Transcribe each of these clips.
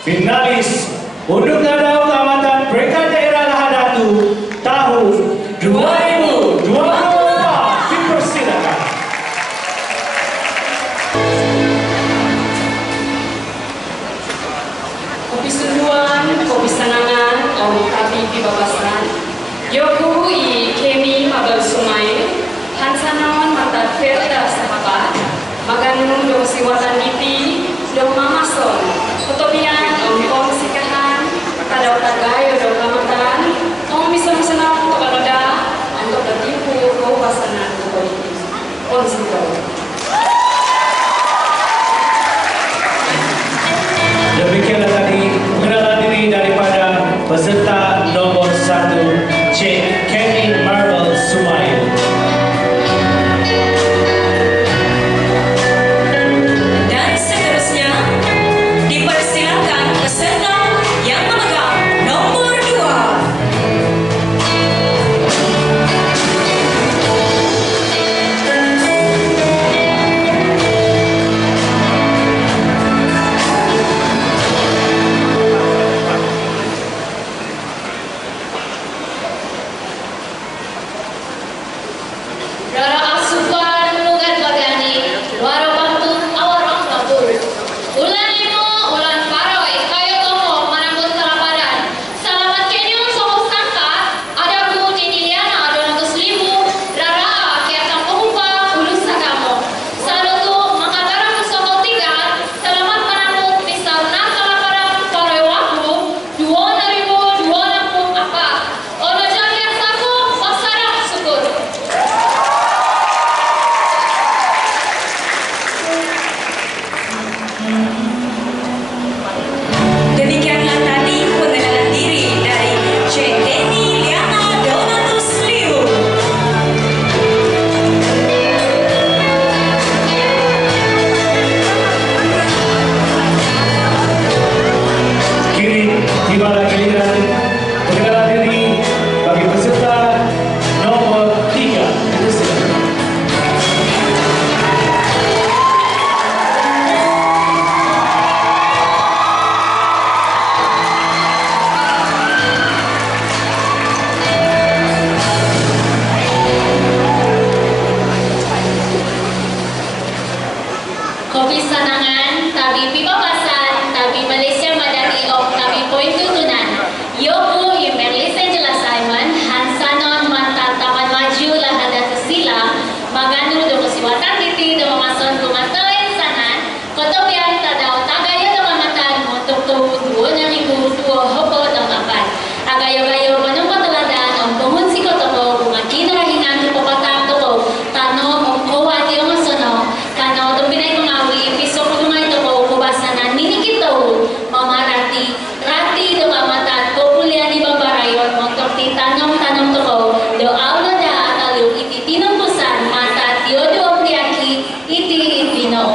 Finalis untuk Tanda Utama Peringkat Daerah Lahadatu tahun 2024 dipersilakan. Kopi sunduan, kopi sanangan, tapi pibabasan. Yoku i kemi mabal sumai, hansanawan mata perda sahabat, maganu dong siwatan niti, dong mamason, kotopian, kong sikahan, kadau tagayo dong kamatan, kong misal senang kaloda, untuk bertipu kau pasangan politik, konsider. Demikianlah tadi pengenalan diri daripada peserta nomor 1 Cik Kenny Marvel Sumail. Dan seterusnya dipersilakan peserta yang memegang nomor 2. Rara asupan lugan bagani, waro bantu awarok babur. Ulan imo, ulan paroy, kayo tomo manambut kalapadan. Salamat kenyo soho sangka, ada ku Cendiliana, ada nangkus limu, rara kaya kang pahumpa, ulus sagamo. Salutu, makatarang soho tiga, salamat manambut pisau na kalapadan, paroy waku, 2.264. Ono jangkir saku, pasarang syukur. Demikianlah tadi pengenalan diri dari Cik Denny Liana Donatus Liu. Kini tibalah giliran pengenalan diri bagi peserta nomor 3. Dipersilakan. Kopi sanangan, tabi pipapasan, tabi Malaysia Madani of tabi poin tutunan. Yoku Merlisen jelas Simon, Hansanon mantan taman maju lahada kesila, maganu do kesiwatan titi do mamason kumatoy sanan, kotopian tadao tagayo do mamatan motok to duo nang iku duo hopo do mapan. Agayo-gayo manung pataladan om pengun si kotopo kumakin rahingan do papatang to tano om kowa di masono, kano do pinay kumawi pisok kumay to kubasanan nini kito, mamarati rati do mamatan populian di babarayon motor ti tanong-tanong to do aulo da ataliw iti tinumpusan mata tiodo om diaki iti itino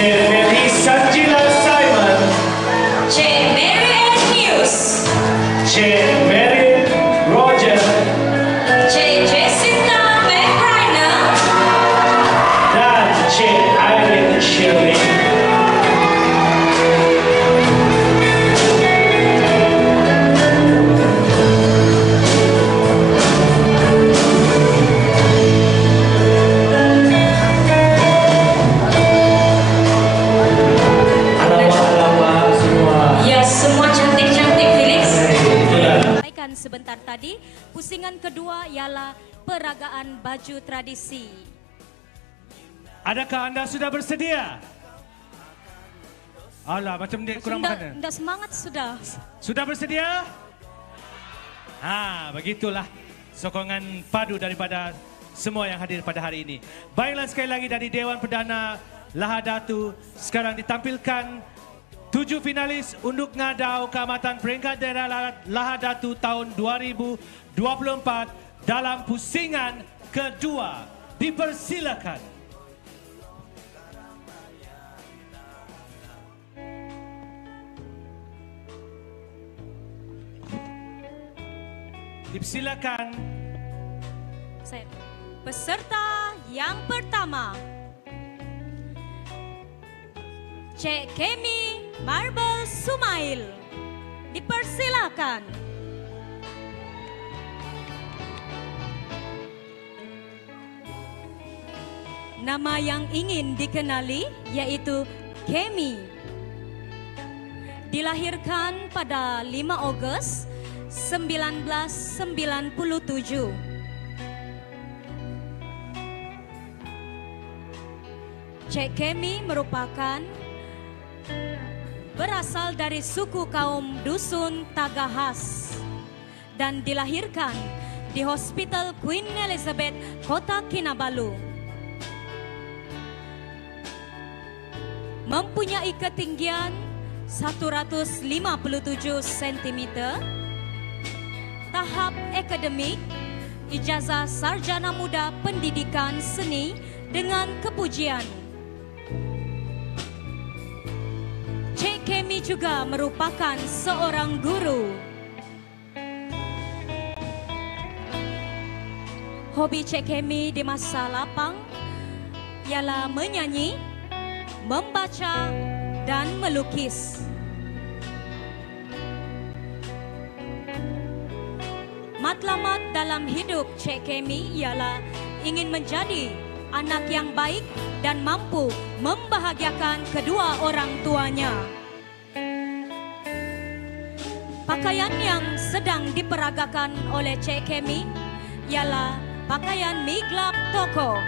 Cik Mary Sanjila Simon, Cik Mary Ann News, Cik Mary Roger, Cik Jessica McRainer, dan Cik Irene Shirley. Sebentar tadi, pusingan kedua ialah peragaan baju tradisi. Adakah anda sudah bersedia? Alah, macam dia kurang makan. Sudah semangat sudah. Sudah bersedia? Begitulah sokongan padu daripada semua yang hadir pada hari ini. Baiklah, sekali lagi dari Dewan Perdana Lahadatu, sekarang ditampilkan 7 finalis Unduk Ngadau Keamatan Peringkat Daerah Lahadatu tahun 2024 dalam pusingan kedua. Dipersilakan. Dipersilakan. Peserta yang pertama, Cik Kemi Marble Sumail. Dipersilakan. Nama yang ingin dikenali yaitu Kemi. Dilahirkan pada 5 Ogos 1997. Cik Kemi merupakan berasal dari suku kaum Dusun Tagahas dan dilahirkan di Hospital Queen Elizabeth, Kota Kinabalu. Mempunyai ketinggian 157 cm, tahap akademik, ijazah sarjana muda pendidikan seni dengan kepujian. Cik Kemi juga merupakan seorang guru. Hobi Cik Kemi di masa lapang ialah menyanyi, membaca dan melukis. Matlamat dalam hidup Cik Kemi ialah ingin menjadi anak yang baik dan mampu membahagiakan kedua orang tuanya. Pakaian yang sedang diperagakan oleh Cik Kemi ialah pakaian miglap toko.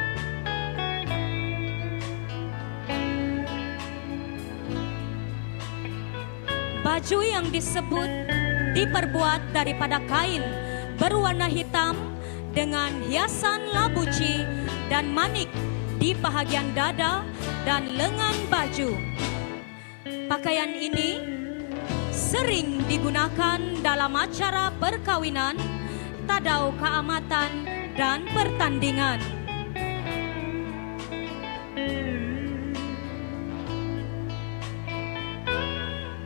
Baju yang disebut diperbuat daripada kain berwarna hitam dengan hiasan labuci dan manik di bahagian dada dan lengan baju. Pakaian ini sering digunakan dalam acara perkawinan, tadau keamatan dan pertandingan.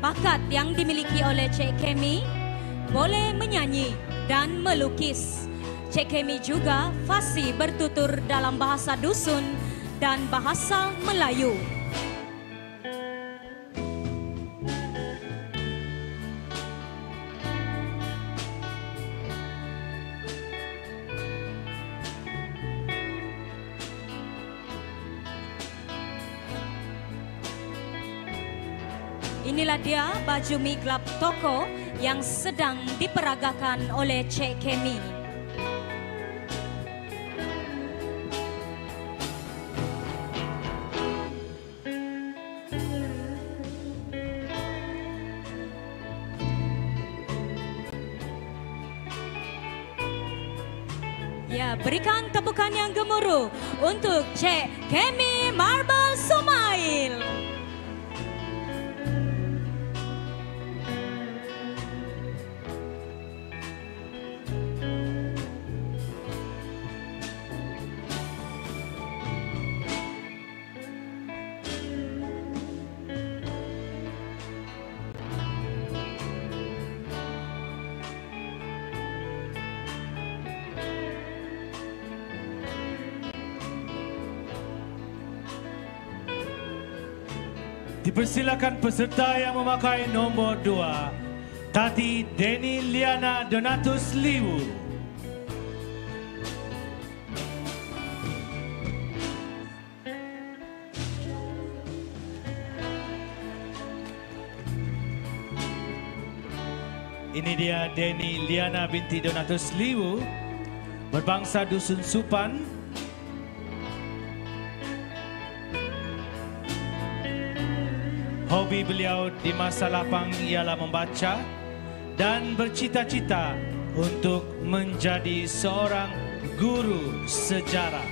Bakat yang dimiliki oleh Cik Kemi boleh menyanyi dan melukis. Cik Kemi juga fasih bertutur dalam bahasa dusun dan bahasa Melayu. Inilah dia baju miglap toko yang sedang diperagakan oleh Cik Kemi. Ya, berikan tepukan yang gemuruh untuk Cik Kemi Marble Sumail. Dipersilakan peserta yang memakai nombor 2, Tati Denny Liana Donatus Liwu. Ini dia Denny Liana binti Donatus Liwu, berbangsa Dusun Supan. Hobi beliau di masa lapang ialah membaca dan bercita-cita untuk menjadi seorang guru sejarah.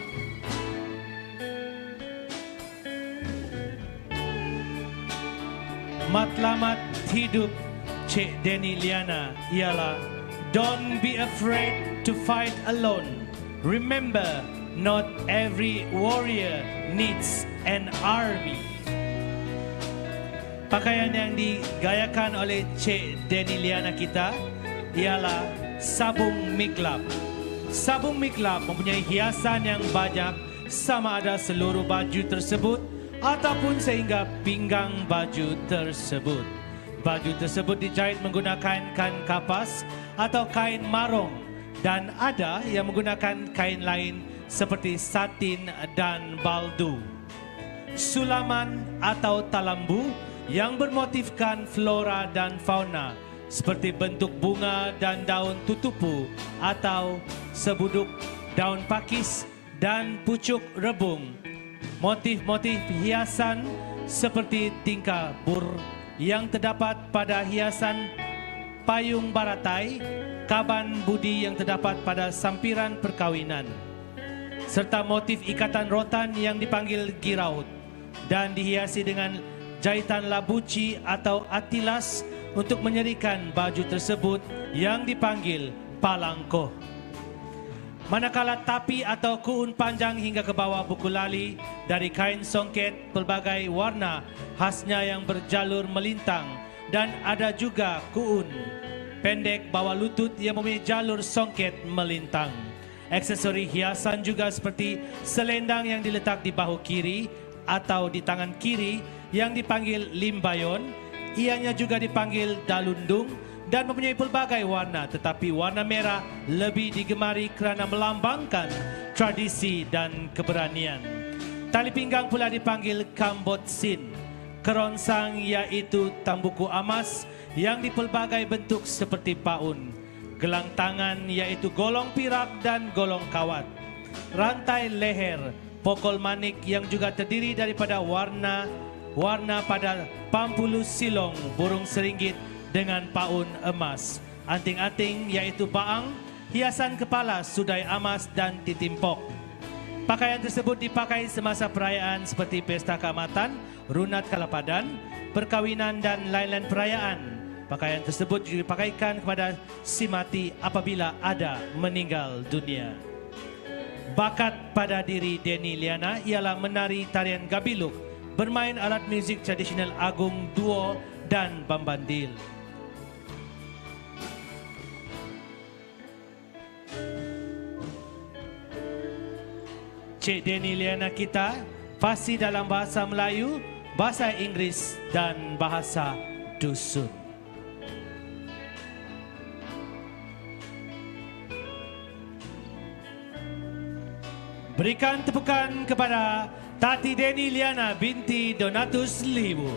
Matlamat hidup Cik Denny Liana ialah don't be afraid to fight alone. Remember, not every warrior needs an army. Pakaian yang digayakan oleh Cik Denny Liana kita ialah sabung miklap. Sabung miklap mempunyai hiasan yang banyak, sama ada seluruh baju tersebut ataupun sehingga pinggang baju tersebut. Baju tersebut dijahit menggunakan kain kapas atau kain marong dan ada yang menggunakan kain lain seperti satin dan baldu. Sulaman atau talambu yang bermotifkan flora dan fauna seperti bentuk bunga dan daun tutupu atau sebuduk daun pakis dan pucuk rebung. Motif-motif hiasan seperti tingkah bur yang terdapat pada hiasan payung baratai, kaban budi yang terdapat pada sampiran perkawinan, serta motif ikatan rotan yang dipanggil giraut dan dihiasi dengan jahitan labuci atau atilas untuk menyerikan baju tersebut yang dipanggil palangkoh. Manakala tapi atau kuun panjang hingga ke bawah buku lali dari kain songket pelbagai warna khasnya yang berjalur melintang, dan ada juga kuun pendek bawah lutut yang mempunyai jalur songket melintang. Aksesori hiasan juga seperti selendang yang diletak di bahu kiri atau di tangan kiri yang dipanggil limbayon. Ianya juga dipanggil dalundung dan mempunyai pelbagai warna, tetapi warna merah lebih digemari kerana melambangkan tradisi dan keberanian. Tali pinggang pula dipanggil kambotsin. Kerongsang iaitu tambuku amas yang dipelbagai bentuk seperti paun. Gelang tangan iaitu golong pirak dan golong kawat. Rantai leher, pokol manik yang juga terdiri daripada warna pada pampulu silong, burung seringgit dengan paun emas. Anting-anting iaitu baang, hiasan kepala, sudai amas dan titimpok. Pakaian tersebut dipakai semasa perayaan seperti pesta keamatan, runat kalapadan, perkawinan dan lain-lain perayaan. Pakaian tersebut juga dipakaikan kepada si mati apabila ada meninggal dunia. Bakat pada diri Denny Liana ialah menari tarian gabiluk, bermain alat muzik tradisional agung, duo dan bambandil. Cik Denny Liana kita fasih dalam bahasa Melayu, bahasa Inggeris dan bahasa dusun. Berikan tepukan kepada Tati Denny Liana binti Donatus Liwu.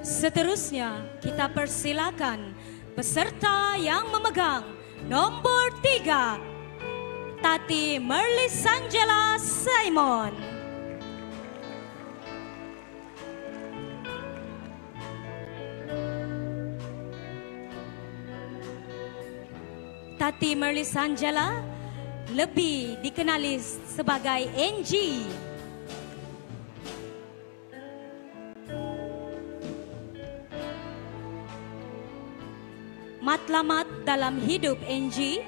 Seterusnya kita persilakan peserta yang memegang nombor 3, Tati Merlisangela Simon. Tati Merlisangela lebih dikenali sebagai NG. Matlamat dalam hidup NG,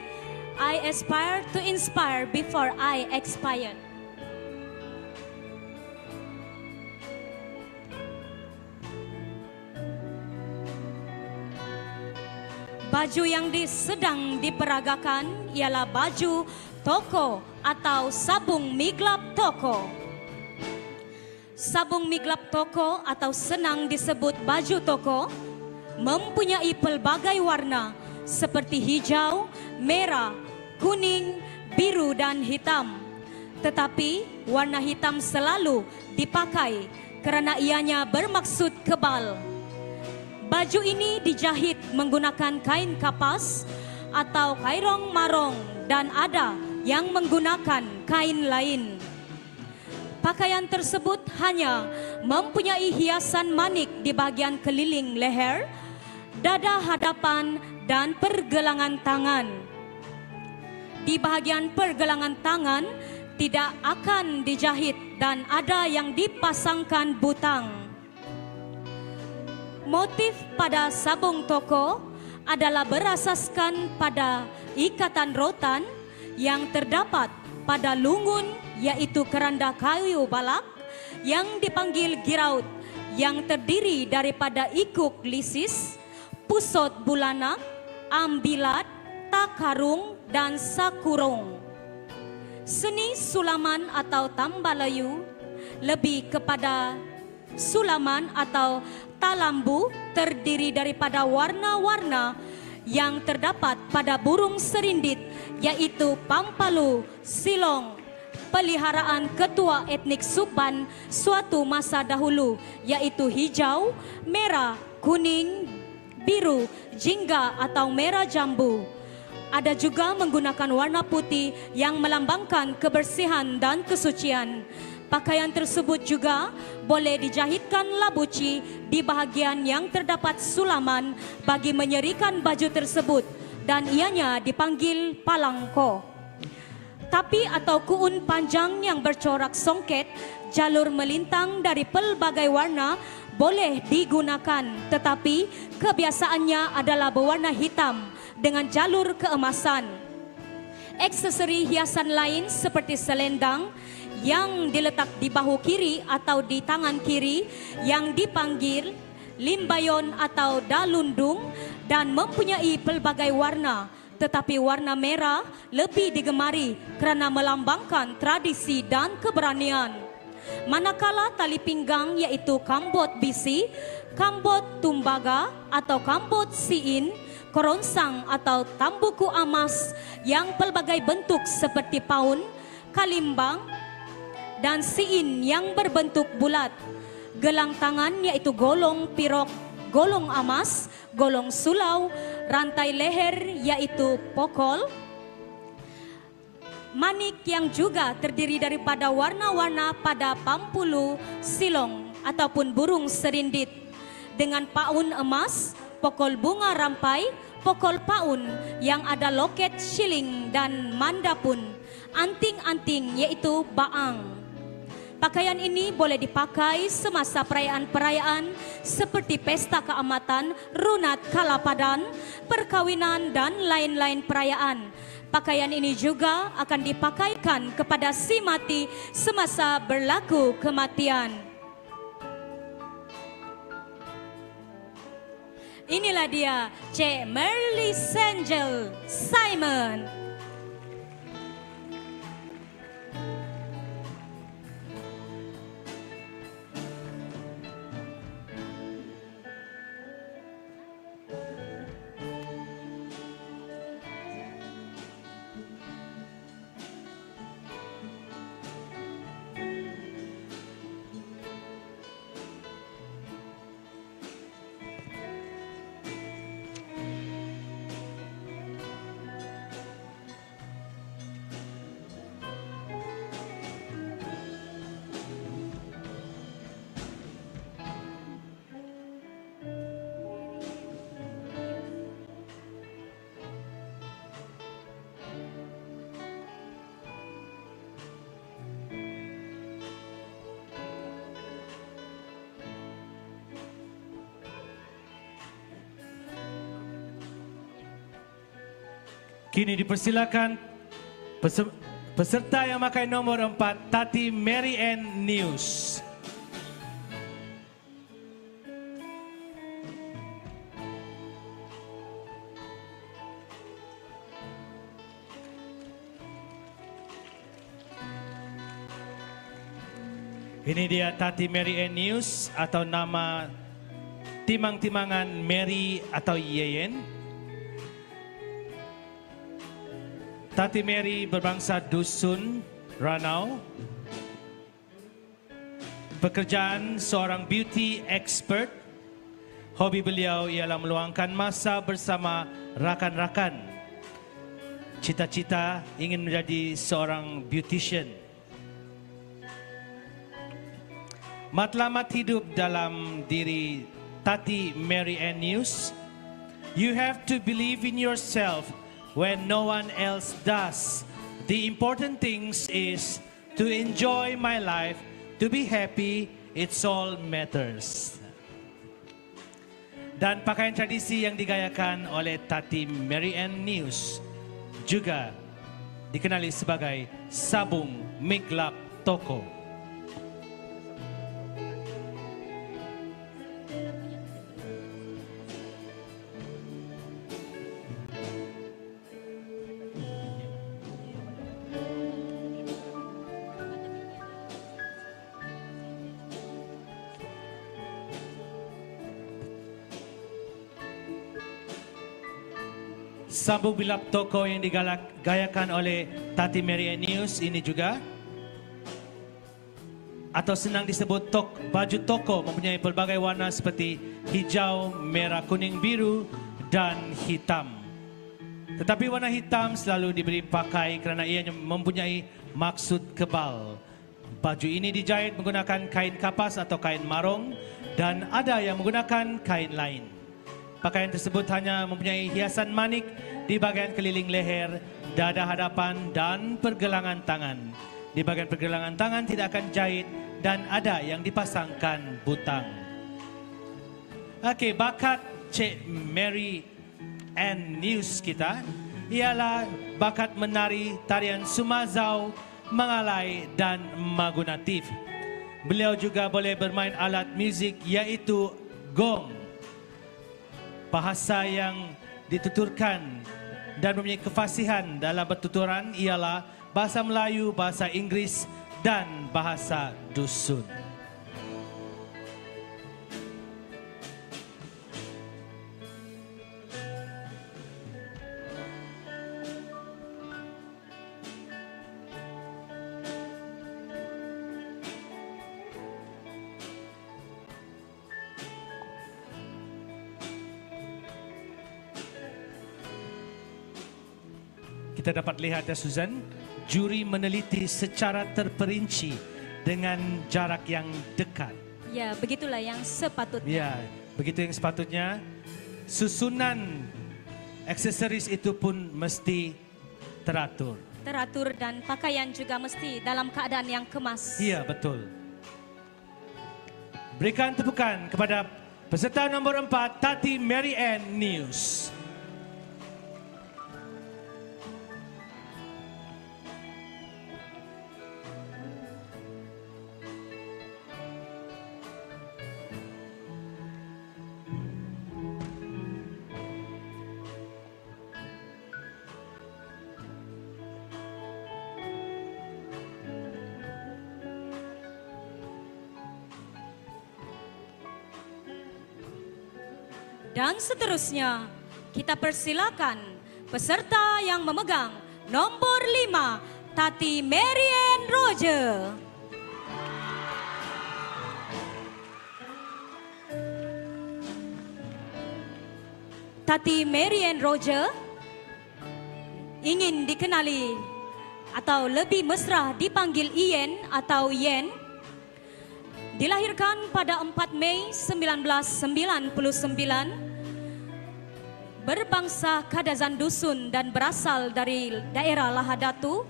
I aspire to inspire before I expire. Baju yang sedang diperagakan ialah baju toko atau sabung miglap toko. Sabung miglap toko atau senang disebut baju toko mempunyai pelbagai warna seperti hijau, merah, kuning, biru dan hitam. Tetapi warna hitam selalu dipakai kerana ianya bermaksud kebal. Baju ini dijahit menggunakan kain kapas atau kairong marong dan ada yang menggunakan kain lain. Pakaian tersebut hanya mempunyai hiasan manik di bahagian keliling leher, dada hadapan dan pergelangan tangan. Di bahagian pergelangan tangan tidak akan dijahit dan ada yang dipasangkan butang. Motif pada sabung toko adalah berasaskan pada ikatan rotan yang terdapat pada lungun, yaitu keranda kayu balak yang dipanggil giraut, yang terdiri daripada ikuk lisis, pusot bulanak, ambilat, takarung dan sakurung. Seni sulaman atau tambalayu lebih kepada sulaman atau talambu terdiri daripada warna-warna yang terdapat pada burung serindit, yaitu pampalu, silong, peliharaan ketua etnik Suban suatu masa dahulu, yaitu hijau, merah, kuning, biru, jingga atau merah jambu. Ada juga menggunakan warna putih yang melambangkan kebersihan dan kesucian. Pakaian tersebut juga boleh dijahitkan labuci di bahagian yang terdapat sulaman bagi menyerikan baju tersebut dan ianya dipanggil palangko. Tapi atau kuun panjang yang bercorak songket, jalur melintang dari pelbagai warna boleh digunakan, tetapi kebiasaannya adalah berwarna hitam dengan jalur keemasan. Aksesori hiasan lain seperti selendang yang diletak di bahu kiri atau di tangan kiri yang dipanggil limbayon atau dalundung dan mempunyai pelbagai warna, tetapi warna merah lebih digemari kerana melambangkan tradisi dan keberanian. Manakala tali pinggang yaitu kambot bisi, kambot tumbaga atau kambot siin, koronsang atau tambuku amas yang pelbagai bentuk seperti paun, kalimbang dan siin yang berbentuk bulat. Gelang tangan yaitu golong pirok, golong amas, golong sulau, rantai leher yaitu pokol, manik yang juga terdiri daripada warna-warna pada pampulu, silong ataupun burung serindit, dengan paun emas, pokol bunga rampai, pokol paun yang ada loket shilling dan mandapun, anting-anting yaitu baang. Pakaian ini boleh dipakai semasa perayaan-perayaan seperti pesta keamatan, runat kalapadan, perkawinan dan lain-lain perayaan. Pakaian ini juga akan dipakaikan kepada si mati semasa berlaku kematian. Inilah dia Cik Melisangel Simon. Kini dipersilakan peserta yang memakai nomor 4, Tati Mary Ann News. Ini dia Tati Mary Ann News atau nama timang-timangan Mary atau Yeyen. Tati Mary berbangsa Dusun, Ranau. Pekerjaan seorang beauty expert. Hobi beliau ialah meluangkan masa bersama rakan-rakan. Cita-cita ingin menjadi seorang beautician. Matlamat hidup dalam diri Tati Mary Ann News. You have to believe in yourself when no one else does. The important things is to enjoy my life, to be happy, it's all matters. Dan pakaian tradisi yang digayakan oleh Tati Mary Ann News juga dikenali sebagai Sabung Miglap Toko. Sabung Bilap Toko yang digayakan oleh Tati Mary Ann News ini juga, atau senang disebut baju toko, mempunyai pelbagai warna seperti hijau, merah, kuning, biru dan hitam. Tetapi warna hitam selalu diberi pakai kerana ia mempunyai maksud kebal. Baju ini dijahit menggunakan kain kapas atau kain marung dan ada yang menggunakan kain lain. Pakaian tersebut hanya mempunyai hiasan manik di bahagian keliling leher, dada hadapan dan pergelangan tangan. Di bahagian pergelangan tangan tidak akan jahit dan ada yang dipasangkan butang. Okey, bakat Cik Mary Ann News kita ialah bakat menari tarian Sumazau, Mangalai dan Magunatif. Beliau juga boleh bermain alat muzik iaitu gong. Bahasa yang dituturkan dan mempunyai kefasihan dalam bertuturan ialah bahasa Melayu, bahasa Inggeris dan bahasa Dusun. Kita dapat lihat ya Susan, juri meneliti secara terperinci dengan jarak yang dekat. Ya, begitulah yang sepatutnya. Ya, begitu yang sepatutnya. Susunan aksesoris itu pun mesti teratur. Teratur dan pakaian juga mesti dalam keadaan yang kemas. Iya, betul. Berikan tepukan kepada peserta nombor 4, Tati Mary Ann News. Dan seterusnya, kita persilakan peserta yang memegang nomor 5, Tati Mary Ann Roger. Tati Mary Ann Roger ingin dikenali atau lebih mesra dipanggil Iyen atau Yen. Dilahirkan pada 4 Mei 1999. Berbangsa Kadazan Dusun dan berasal dari daerah Lahadatu,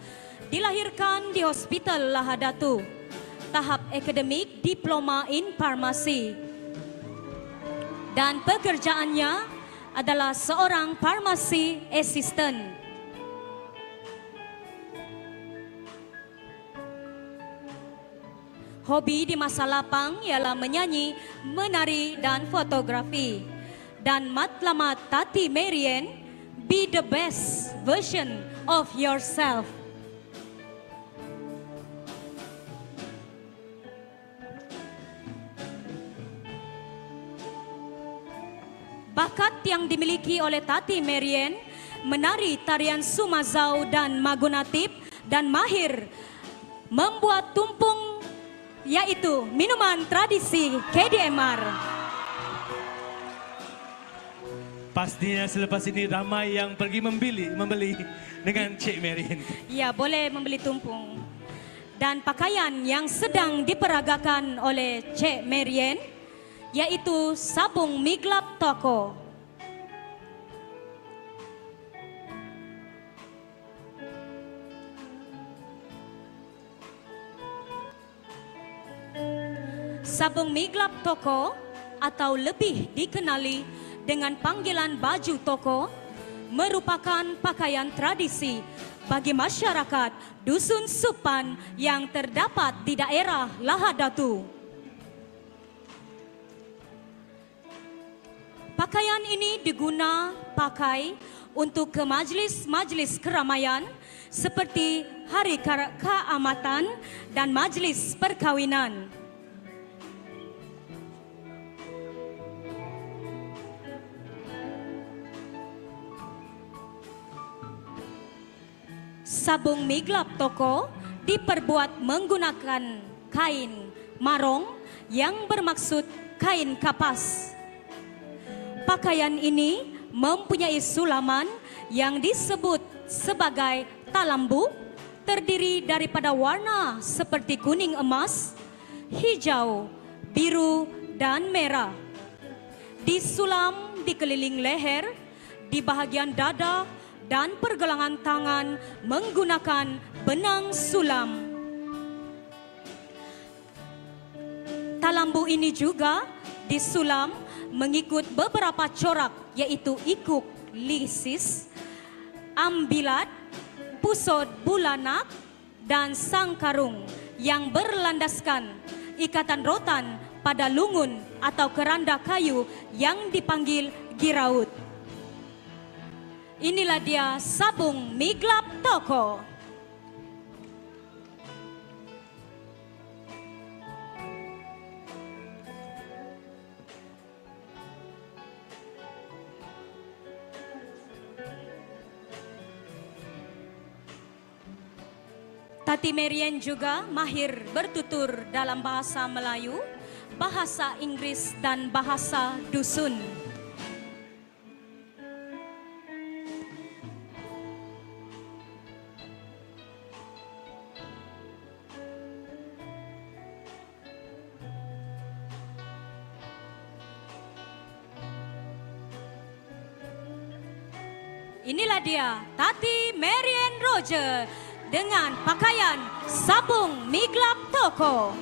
dilahirkan di Hospital Lahadatu. Tahap akademik Diploma in Farmasi. Dan pekerjaannya adalah seorang farmasi assistant. Hobi di masa lapang ialah menyanyi, menari dan fotografi. Dan matlamat Tati Mary Ann, be the best version of yourself. bakat yang dimiliki oleh Tati Marian menari tarian Sumazau dan Magunatip dan mahir membuat tumpung yaitu minuman tradisi KDMR. Pastinya selepas ini ramai yang pergi membeli dengan Cik Marian. Ya, boleh membeli tumpung. Dan pakaian yang sedang diperagakan oleh Cik Marian yaitu sabung miglap toko. Sabung miglap toko atau lebih dikenali dengan panggilan baju toko merupakan pakaian tradisi bagi masyarakat Dusun Supan yang terdapat di daerah Lahadatu. Pakaian ini pakai untuk ke majlis-majlis keramaian seperti hari keamatan dan majlis perkawinan. Sabung miglap toko diperbuat menggunakan kain marong yang bermaksud kain kapas. Pakaian ini mempunyai sulaman yang disebut sebagai talambu, terdiri daripada warna seperti kuning emas, hijau, biru, dan merah. Disulam di keliling leher, di bahagian dada, dan pergelangan tangan menggunakan benang sulam. Talambu ini juga disulam mengikut beberapa corak yaitu ikuk lisis, ambilat, pusod bulanak, dan sangkarung yang berlandaskan ikatan rotan pada lungun atau keranda kayu yang dipanggil giraut. Inilah dia sabung miglap toko. Tati Marian juga mahir bertutur dalam bahasa Melayu, bahasa Inggris, dan bahasa dusun. Inilah dia Tati Marian Roger dengan pakaian sabung miglap toko.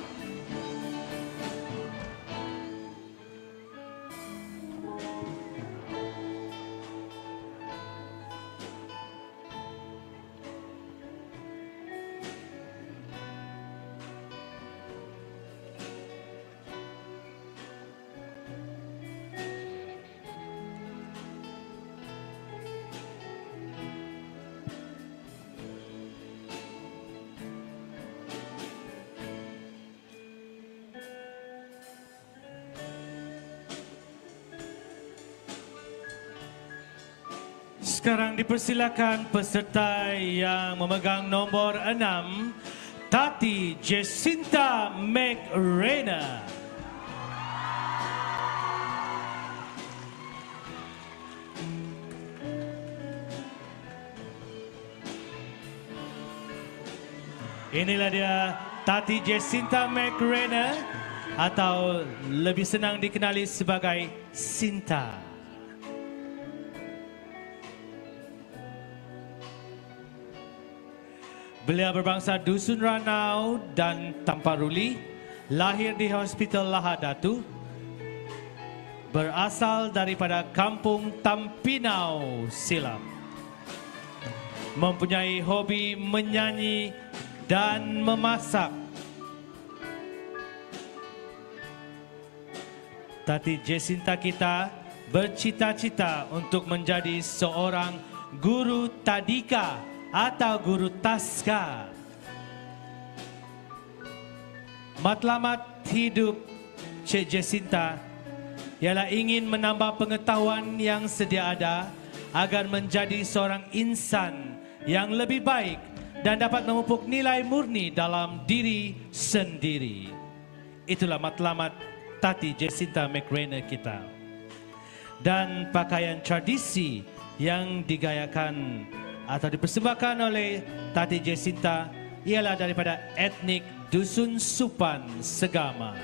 Sekarang dipersilakan peserta yang memegang nombor 6, Tati Jacinta McRainer. Inilah dia Tati Jacinta McRainer atau lebih senang dikenali sebagai Sinta. Beliau berbangsa Dusun Ranau dan Tamparuli, lahir di Hospital Lahadatu, berasal daripada Kampung Tampinau Silam. Mempunyai hobi menyanyi dan memasak. Tati Jacinta kita bercita-cita untuk menjadi seorang guru tadika atau guru taska. Matlamat hidup Cik Jacinta ialah ingin menambah pengetahuan yang sedia ada agar menjadi seorang insan yang lebih baik dan dapat memupuk nilai murni dalam diri sendiri. Itulah matlamat Tati Jacinta McRainer kita. Dan pakaian tradisi yang digayakan atau dipersembahkan oleh Tati Jacinta ialah daripada etnik Dusun Supan Segama.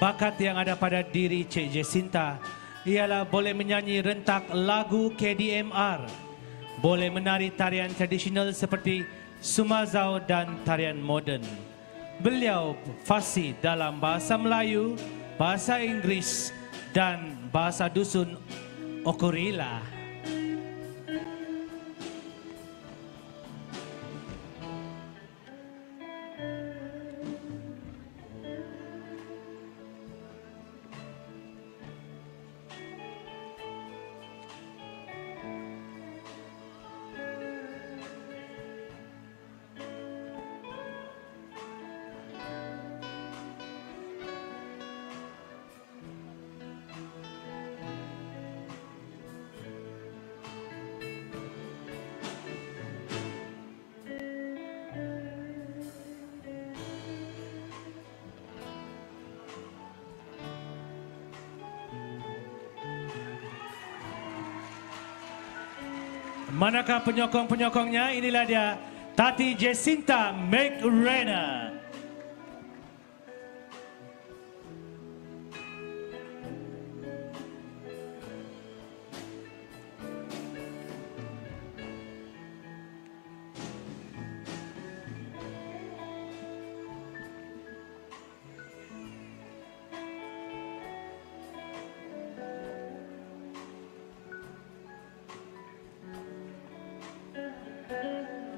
Bakat yang ada pada diri Cik Jacinta ialah boleh menyanyi rentak lagu KDMR, boleh menari tarian tradisional seperti Sumazau dan tarian moden. Beliau fasih dalam bahasa Melayu, bahasa Inggeris dan bahasa dusun Okorila. Manakah penyokong-penyokongnya? Inilah dia, Tati Jacinta McRainer.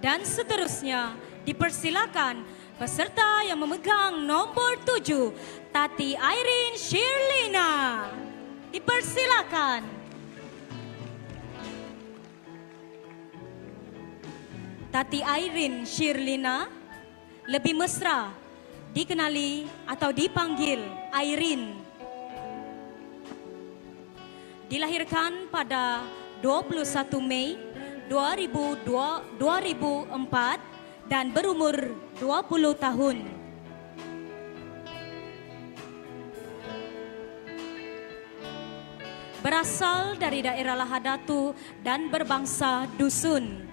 Dan seterusnya dipersilakan peserta yang memegang nombor 7, Tati Irene Shirlina. Dipersilakan. Tati Irene Shirlina lebih mesra dikenali atau dipanggil Irene. Dilahirkan pada 21 Mei 2004 dan berumur 20 tahun. Berasal dari daerah Lahadatu dan berbangsa dusun.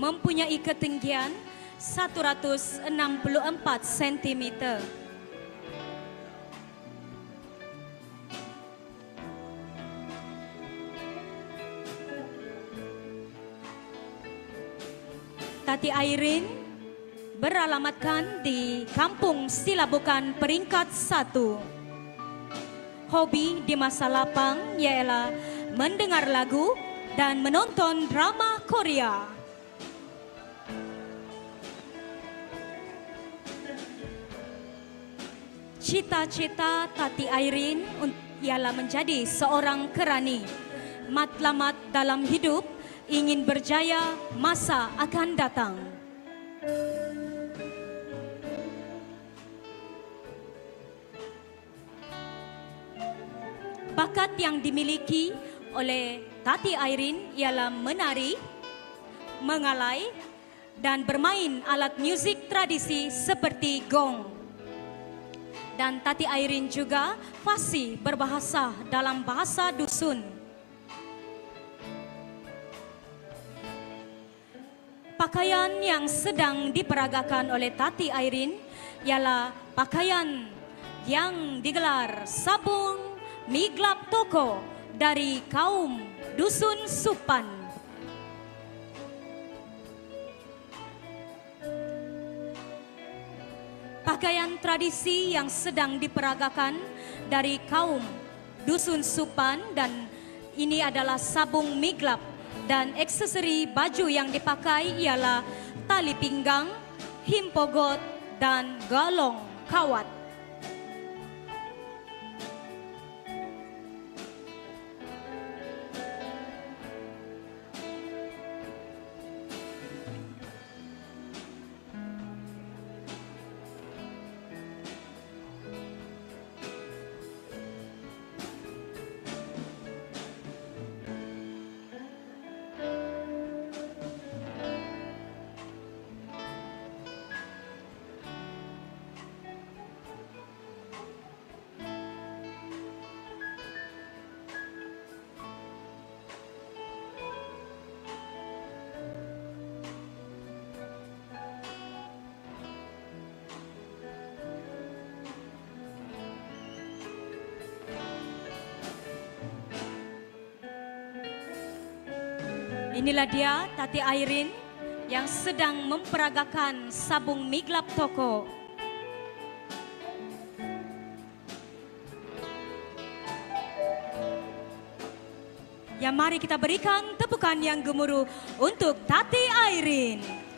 Mempunyai ketinggian 164 cm. Tati Irene beralamatkan di Kampung Silabukan peringkat 1. Hobi di masa lapang ialah mendengar lagu dan menonton drama Korea. Cita-cita Tati Irene ialah menjadi seorang kerani. Matlamat dalam hidup ingin berjaya masa akan datang. Bakat yang dimiliki oleh Tati Irene ialah menari, mengalai, dan bermain alat musik tradisi seperti gong. Dan Tati Irene juga fasih berbahasa dalam bahasa dusun. Pakaian yang sedang diperagakan oleh Tati Irene ialah pakaian yang digelar sabung Miglap Toko dari kaum Dusun Supan. Pakaian tradisi yang sedang diperagakan dari kaum Dusun Supan, dan ini adalah sabung miglap, dan aksesori baju yang dipakai ialah tali pinggang, himpogot, dan galong kawat. Inilah dia Tati Airin yang sedang memperagakan sabung miglap toko. Ya, mari kita berikan tepukan yang gemuruh untuk Tati Airin.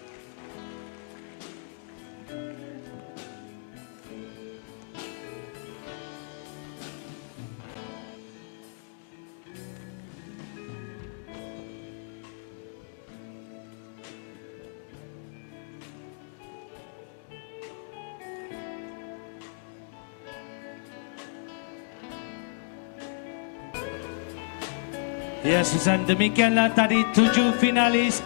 Ya, Susan, demikianlah tadi 7 finalis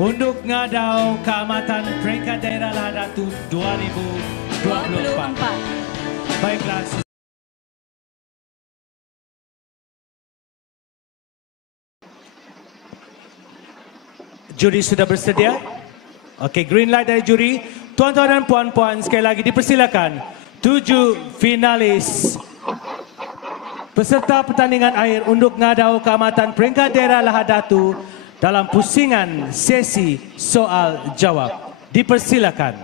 Unduk Ngadau Keamatan Peringkat Daerah Lahadatu 2024. Baiklah, juri sudah bersedia? Okey, green light dari juri. Tuan-tuan dan puan-puan, sekali lagi dipersilakan 7 finalis peserta pertandingan air Unduk Ngadau Keamatan Peringkat Daerah Lahadatu dalam pusingan sesi soal jawab. Dipersilakan.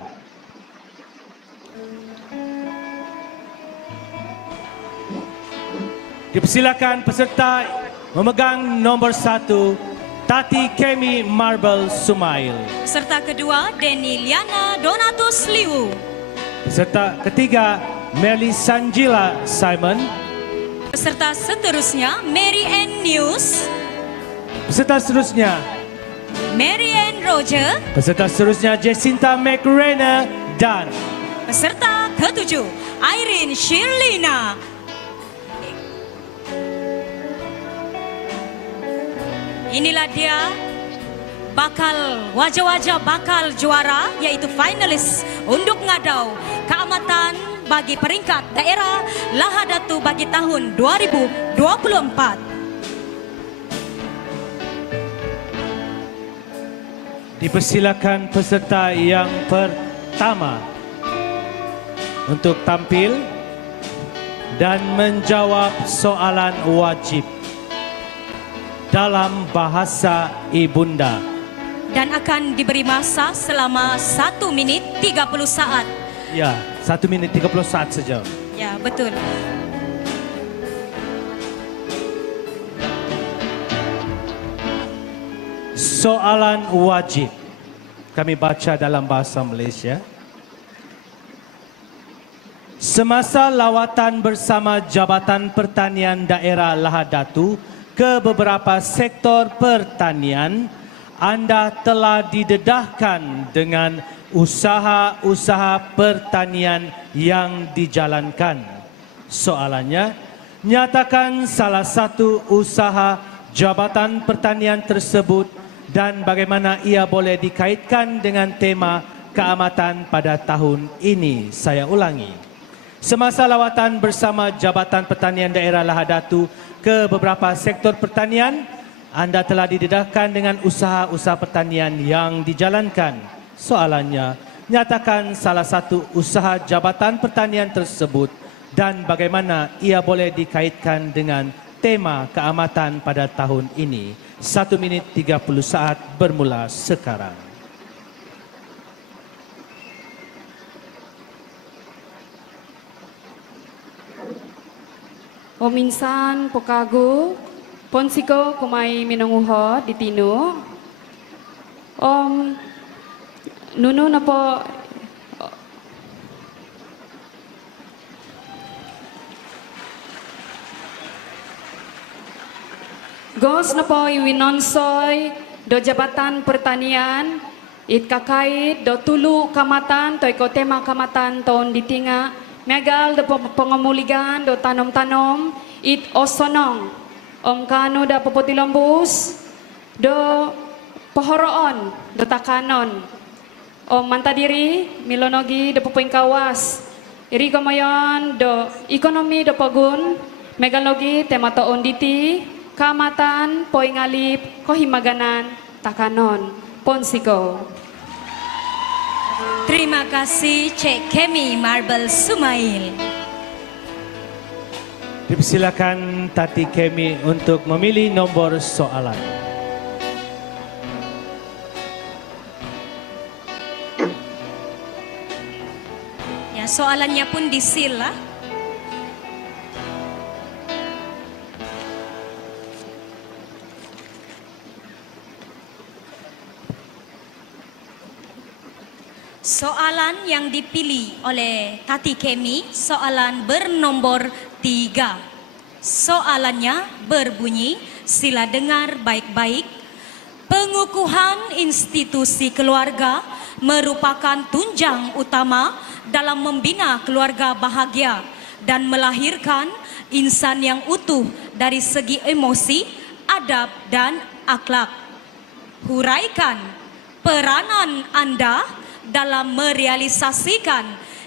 Dipersilakan peserta memegang nombor 1, Tati Kemi Marble Sumail. Peserta kedua, Denny Liana Donatus Liu. Peserta ketiga, Merly Sanjila Simon. Peserta seterusnya, Mary Ann News. Peserta seterusnya, Mary Ann Roger. peserta seterusnya, Jacinta McRainer dan Peserta ketujuh, Irene Shirlina. Inilah dia wajah-wajah bakal juara, yaitu finalis Unduk Ngadau Keamatan bagi peringkat daerah Lahadatu bagi tahun 2024. dipersilakan peserta yang pertama untuk tampil dan menjawab soalan wajib dalam bahasa ibunda. Dan akan diberi masa selama 1 minit 30 saat. Ya, 1 minit 30 saat saja. Ya, betul. Soalan wajib. Kami baca dalam bahasa Malaysia. Semasa lawatan bersama Jabatan Pertanian Daerah Lahadatu ke beberapa sektor pertanian, anda telah didedahkan dengan usaha-usaha pertanian yang dijalankan. Soalannya, nyatakan salah satu usaha Jabatan Pertanian tersebut dan bagaimana ia boleh dikaitkan dengan tema keamatan pada tahun ini. Saya ulangi. Semasa lawatan bersama Jabatan Pertanian Daerah Lahadatu ke beberapa sektor pertanian, anda telah didedahkan dengan usaha-usaha pertanian yang dijalankan. Soalannya, nyatakan salah satu usaha Jabatan Pertanian tersebut dan bagaimana ia boleh dikaitkan dengan tema keamatan pada tahun ini. 1 minit 30 saat bermula sekarang. Om insan pokagu ponsiko kumai minanguho ditino. Om nunu napo Gos na po iwinonsoy do Jabatan Pertanian it kakait do tulu kamatan to iko tema kamatan ton ditinga megal do pengemuligan do tanom-tanom it osonong om kano da popotilombus do pohoroon do takanon om mantadiri milonogi do popengkawas iri komayon do ekonomi do pagun megalogi tema toon diti Kamatan, Poingalip, Kohimaganan, Takanon, Ponsiko. Terima kasih Cik Kemi Marble Sumail. Dipersilakan Tati Kemi untuk memilih nombor soalan. Ya, soalannya pun disil lah. Soalan yang dipilih oleh Tati Kemi, soalan bernomor 3. Soalannya berbunyi, sila dengar baik-baik. Pengukuhan institusi keluarga merupakan tunjang utama dalam membina keluarga bahagia dan melahirkan insan yang utuh dari segi emosi, adab, dan akhlak. Huraikan peranan Anda dalam merealisasikan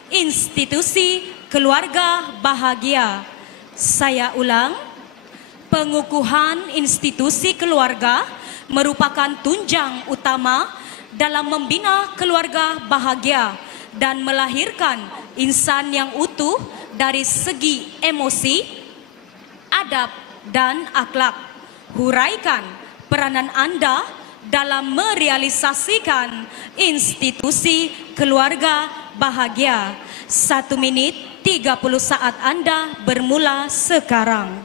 institusi keluarga bahagia. Saya ulang, pengukuhan institusi keluarga merupakan tunjang utama dalam membina keluarga bahagia dan melahirkan insan yang utuh dari segi emosi, adab, dan akhlak. Huraikan peranan Anda dalam merealisasikan institusi keluarga bahagia. 1 minit 30 saat Anda bermula sekarang.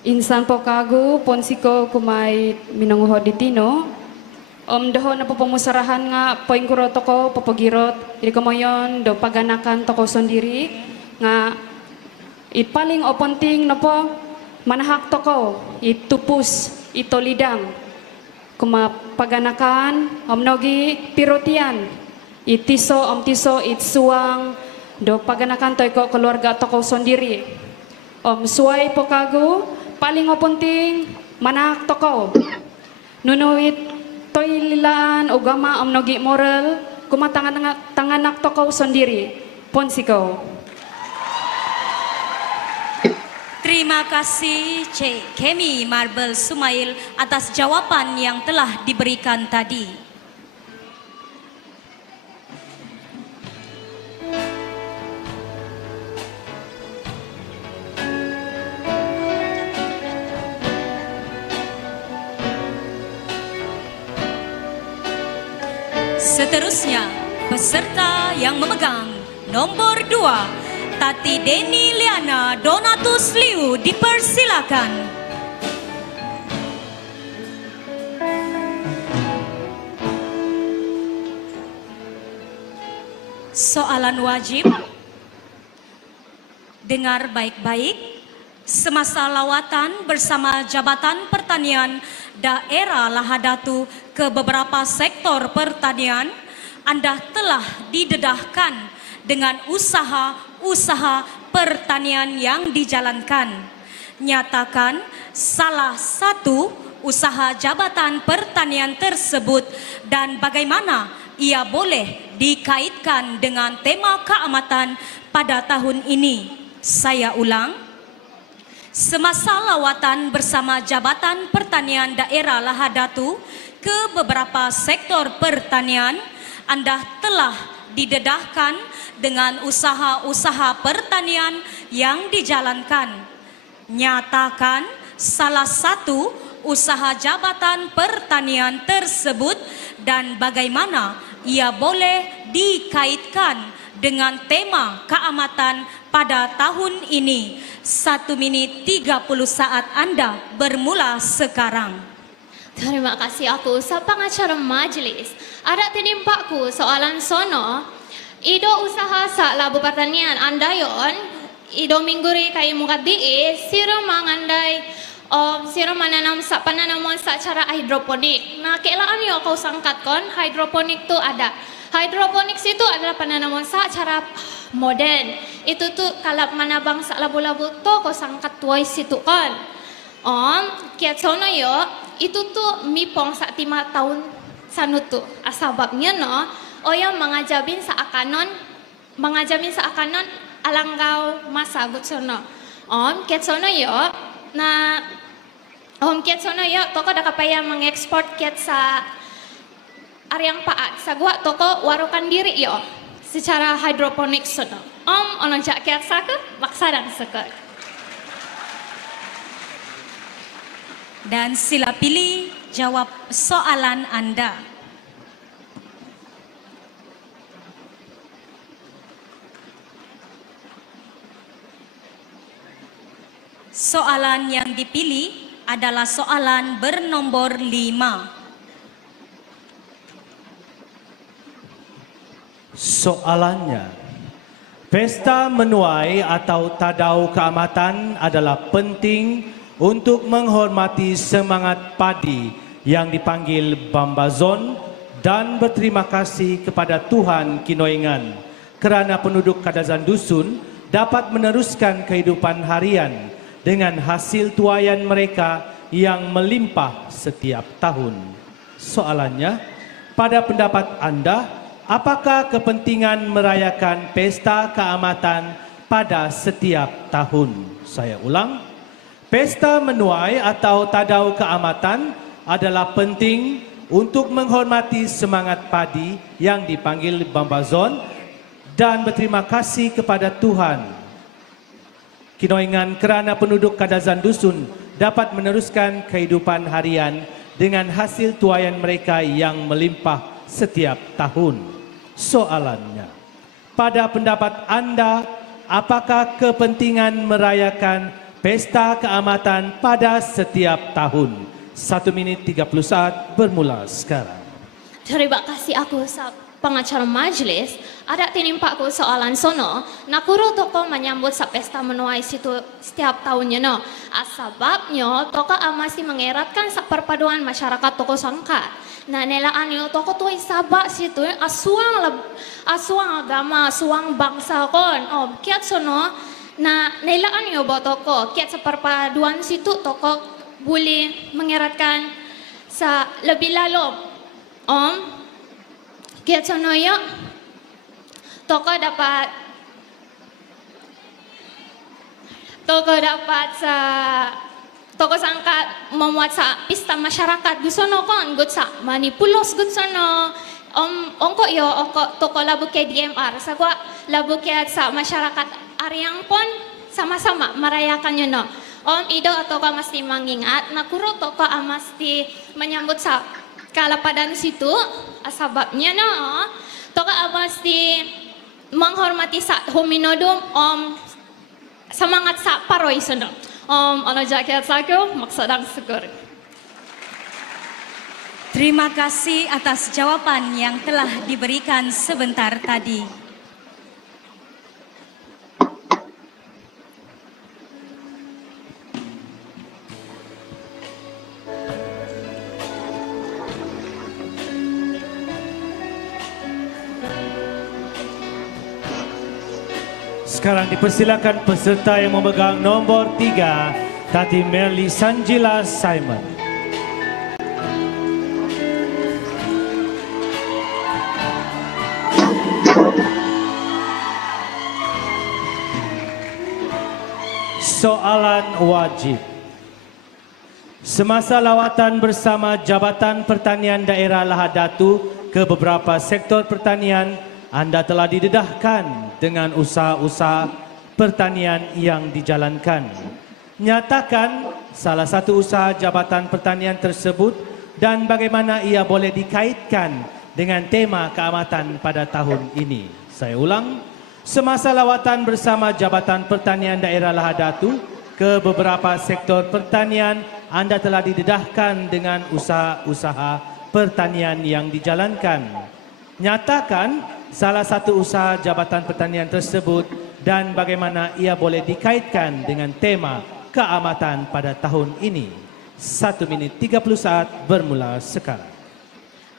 Insan pokagu ponsiko kumai minanguho ditino. Om doho na pemusarahan nga poingkuro toko popogirot. Jadi kemoyon do paganakan toko sendiri nga it paling openting na po manahak toko it tupus ito lidang. Kuma paganakan om nogi pirotian itiso om tiso it suang do paganakan toiko keluarga toko sendiri om suai pokagu paling openting manak toko nunuit toy lilaan ugama om nogi moral kuma tanganak toko sendiri ponsiko. Terima kasih Cik Kemi Marble Sumail atas jawaban yang telah diberikan tadi. Seterusnya, peserta yang memegang nomor 2 Tati Deni Liana Donatus Liu dipersilakan. Soalan wajib. Dengar baik-baik. Semasa lawatan bersama Jabatan Pertanian Daerah Lahadatu ke beberapa sektor pertanian, Anda telah didedahkan dengan usaha pertanian yang dijalankan. Nyatakan salah satu usaha Jabatan Pertanian tersebut dan bagaimana ia boleh dikaitkan dengan tema keamatan pada tahun ini. Saya ulang, semasa lawatan bersama Jabatan Pertanian Daerah Lahadatu ke beberapa sektor pertanian, Anda telah didedahkan dengan usaha-usaha pertanian yang dijalankan. Nyatakan salah satu usaha jabatan pertanian tersebut dan bagaimana ia boleh dikaitkan dengan tema keamatan pada tahun ini. 1 minit 30 saat Anda bermula sekarang. Terima kasih aku sa pengacara majlis. Ada tinimpakku soalan sono. Ido usaha sa labu pertanian andayon. Ido mingguri kay mukadii. Siro mangandai. Siro menanam sa penanaman secara hidroponik. Nah, keelaan yo kau sangkat kon hidroponik tu ada. Hidroponik itu adalah penanaman secara modern. Itu tuh kalau manabang sa labu-labu tu kau sangkat tuai situ kon. Kiat sono yo itu tuh mipong sa 5 tahun sanutu. Asababnya no, yang mengajamin seakanon alanggau masa gut sono. Kiat sono yo, nah kiat sono yo toko dah kapaya mengekspor kiat sa aryang paat sa gua toko warukan diri yo secara hidroponik sono. Ono jak kiat sa ke maksadang sekar. Dan sila pilih jawab soalan Anda. Soalan yang dipilih adalah soalan bernomor 5. Soalannya, pesta menuai atau tadau keamatan adalah penting untuk menghormati semangat padi yang dipanggil Bambazon dan berterima kasih kepada Tuhan Kinoengan kerana penduduk Kadazan Dusun dapat meneruskan kehidupan harian dengan hasil tuaian mereka yang melimpah setiap tahun. Soalannya, pada pendapat Anda, apakah kepentingan merayakan pesta keamatan pada setiap tahun? Saya ulang. Pesta menuai atau tadau keamatan adalah penting untuk menghormati semangat padi yang dipanggil Bambazon dan berterima kasih kepada Tuhan Kinoengan kerana penduduk Kadazan Dusun dapat meneruskan kehidupan harian dengan hasil tuaian mereka yang melimpah setiap tahun. Soalannya, pada pendapat Anda, apakah kepentingan merayakan pesta keamatan pada setiap tahun? 1 minit 30 saat bermula sekarang. Terima kasih aku pengacara majlis. Ada tinimpakku soalan sono. Nakuro toko menyambut sa pesta menuai situ setiap tahunnya no. Asababnya toko masih mengeratkan sa perpaduan masyarakat toko sangkat. Nah nelaan yo toko tuh sabak situ asuang agama, asuang bangsa kon. Kiat sono. Nah, nelaan yo ba toko, kiat sa perpaduan situ toko boleh mengeratkan sa lebih lalu. Kiat sono yo, toko dapat sa toko sangkat memuat sa pista masyarakat di sono kon, gut sa manipulos gut sono. Ongko toko labu ke DMR, sa gua labu ke sa masyarakat Aryang pun sama-sama merayakannya no. Ido toko mesti mengingat, nakuro toko mesti menyambut sa kalapadan situ, asababnya no. Toko mesti menghormati sa hominodum semangat sa paroy sono. Ono jaket saku maksadang syukur. Terima kasih atas jawaban yang telah diberikan sebentar tadi. Sekarang dipersilakan peserta yang memegang nombor 3, Tati Merly Sanjila Simon. Soalan wajib. Semasa lawatan bersama Jabatan Pertanian Daerah Lahad Datu ke beberapa sektor pertanian anda telah didedahkan dengan usaha-usaha pertanian yang dijalankan. Nyatakan salah satu usaha Jabatan Pertanian tersebut dan bagaimana ia boleh dikaitkan dengan tema keamatan pada tahun ini. Saya ulang, semasa lawatan bersama Jabatan Pertanian Daerah Lahadatu ke beberapa sektor pertanian, anda telah didedahkan dengan usaha-usaha pertanian yang dijalankan. Nyatakan salah satu usaha Jabatan Pertanian tersebut dan bagaimana ia boleh dikaitkan dengan tema keamatan pada tahun ini. 1 minit 30 saat bermula sekarang.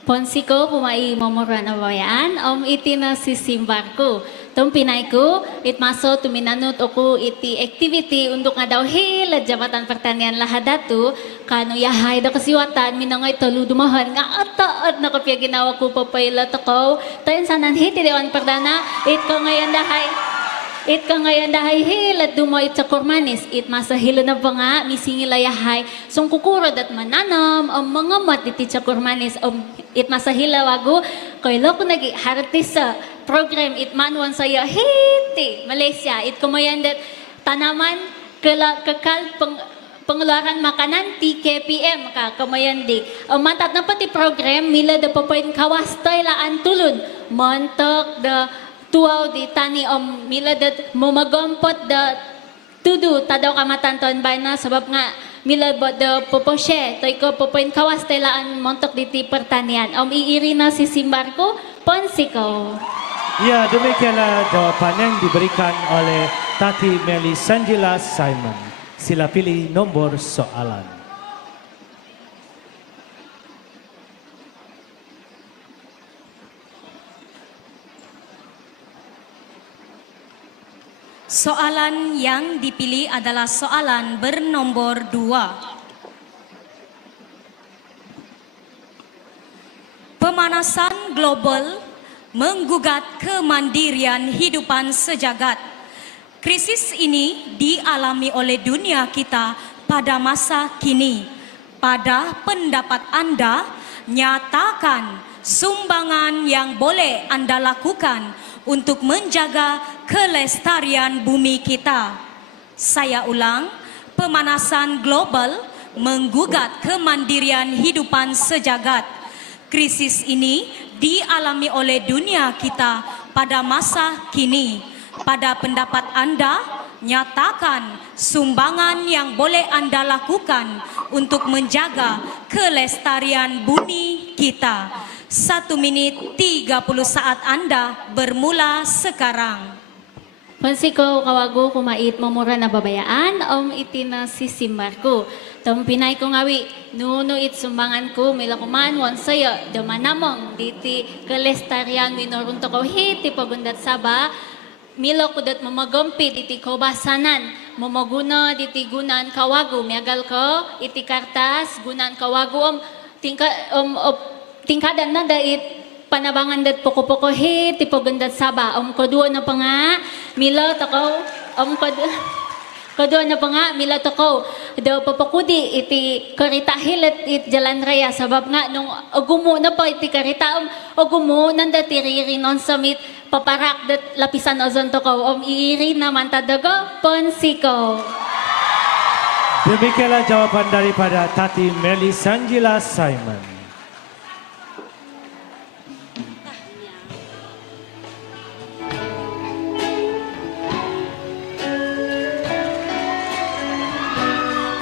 Ponsiko pumai momoran abayaan om iti na sisimbarko. Tumpinaiku it maso tuminanut oku iti activity untuk ngadauhi la Jabatan Pertanian Lahadatu kanu yahay da kasiwatan minangay tolu dumahan nga ataad na kapya ginawa ko papayla takaw tayon sanan hiti Dewan Perdana it ko ngayon dahay hilat dumoy sa kurmanis it masa hilo na ba nga misingilayahay sung kukurod at mananam ang mga mat iti sa kurmanis it masa hilawago kailo ko nagi hartis sa program it manuan saya hiti Malaysia it kumayan dat tanaman kekal pengeluaran makanan TKPM ka kamayandi. Mantat na pati program mila da papain kawastay laan tulun montok da tuaw di tani mila da mumagampot da tudu tadaw kamatanton bay na sabab nga mila da poposye toy ko papain kawastay laan montok di ti pertanian iiri na si Simbarko Ponsiko. Ya, demikianlah jawapan yang diberikan oleh Tati Meli Sanjila Simon. Sila pilih nombor soalan. Soalan yang dipilih adalah soalan bernomor 2. Pemanasan global menggugat kemandirian hidupan sejagat. Krisis ini dialami oleh dunia kita pada masa kini. Pada pendapat Anda, nyatakan sumbangan yang boleh Anda lakukan untuk menjaga kelestarian bumi kita. Saya ulang, pemanasan global menggugat kemandirian hidupan sejagat. Krisis ini dialami oleh dunia kita pada masa kini. Pada pendapat Anda, nyatakan sumbangan yang boleh Anda lakukan untuk menjaga kelestarian bumi kita. 1 minit 30 saat Anda bermula sekarang. Ponsiko kawago kumait mamura na babayaan iti na sisimbarko. Pinay ko ngawi nuno it sumbangan ko milakuman wansaya damanamong diti kelestarian minorunto ko hiti pagundat saba milo kudat mamagampit iti kabasanan mamaguna diti gunan kawago miagal ko iti kartas gunan kawago tingkadan na dait panabangan dat poko-poko hiti pagundat saba koduo na pa nga milo takaw Kadua na pa nga, mila to ko, daw papakudi iti karita hilet it jalan raya, sabab nga nung agumo na pa iti karita, agumo nanda tiriri non samit, paparak dat lapisan ozon to ko, iiri naman tadago, Ponsiko. Demikianlah jawapan daripada Tati Meli Sanjila Simon.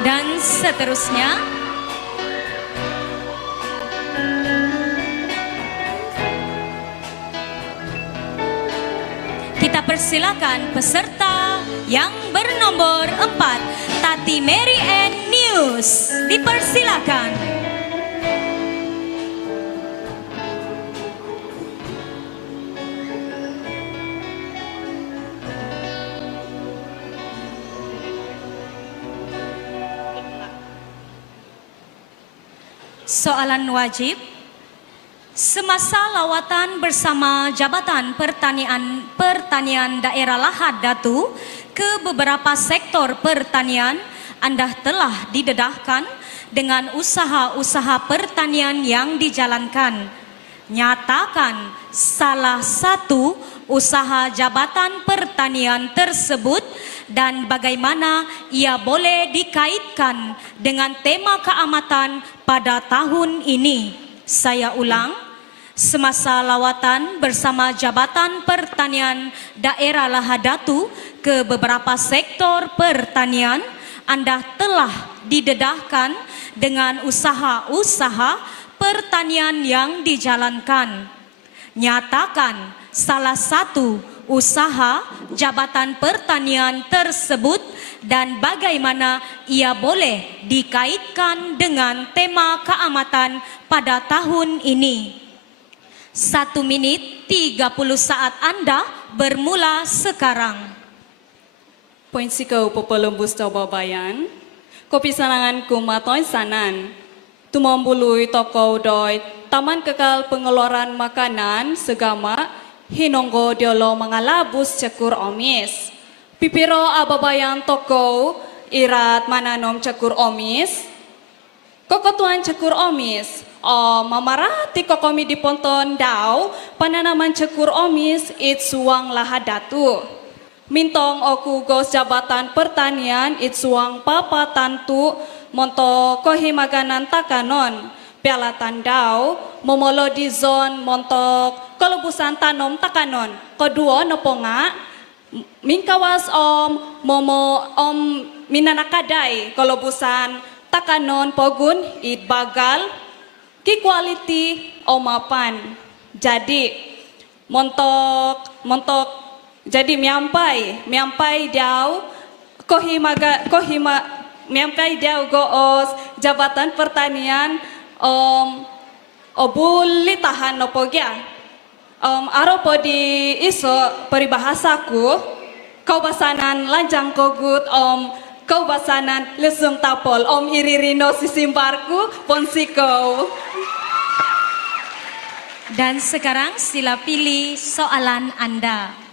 Dan seterusnya, kita persilakan peserta yang bernomor 4, Tati Mary Ann News. Dipersilakan. Soalan wajib. Semasa lawatan bersama Jabatan Pertanian Daerah Lahadatu ke beberapa sektor pertanian, Anda telah didedahkan dengan usaha-usaha pertanian yang dijalankan. nyatakan salah satu usaha jabatan pertanian tersebut dan bagaimana ia boleh dikaitkan dengan tema keamatan pada tahun ini. Saya ulang, semasa lawatan bersama Jabatan Pertanian Daerah Lahadatu ke beberapa sektor pertanian, Anda telah didedahkan dengan usaha-usaha pertanian yang dijalankan. Nyatakan salah satu usaha jabatan pertanian tersebut dan bagaimana ia boleh dikaitkan dengan tema keamatan pada tahun ini. 1 menit 30 saat Anda bermula sekarang. Poin sikau popolembus coba bayan, kopi sanangan kumatoy sanan, tumambului toko doi, Taman Kekal Pengeluaran Makanan Segama, hinonggo diolo mengalabus cekur omis. Pipiro ababayan toko, irat mananom cekur omis, kokotuan cekur omis, mamarati kokomi di ponton daw, pananaman cekur omis, itsuang Lahadatu. Mintong oku gos jabatan pertanian itsuang papa tantu monto kohimaganan takanon pialatan daw momolo di zon montok kelebusan tanom takanon kedua noponga mingkawas momo minanakadai kelebusan takanon pogun it bagal ki quality omapan jadi montok jadi miampai daw miampai daw goos jabatan pertanian obuli tahan nopogya aropo di iso peribahasaku kaubasanan lanjang kogut kaubasanan lesum tapol iririno sisimbarku ponsiko. Dan sekarang sila pilih soalan Anda.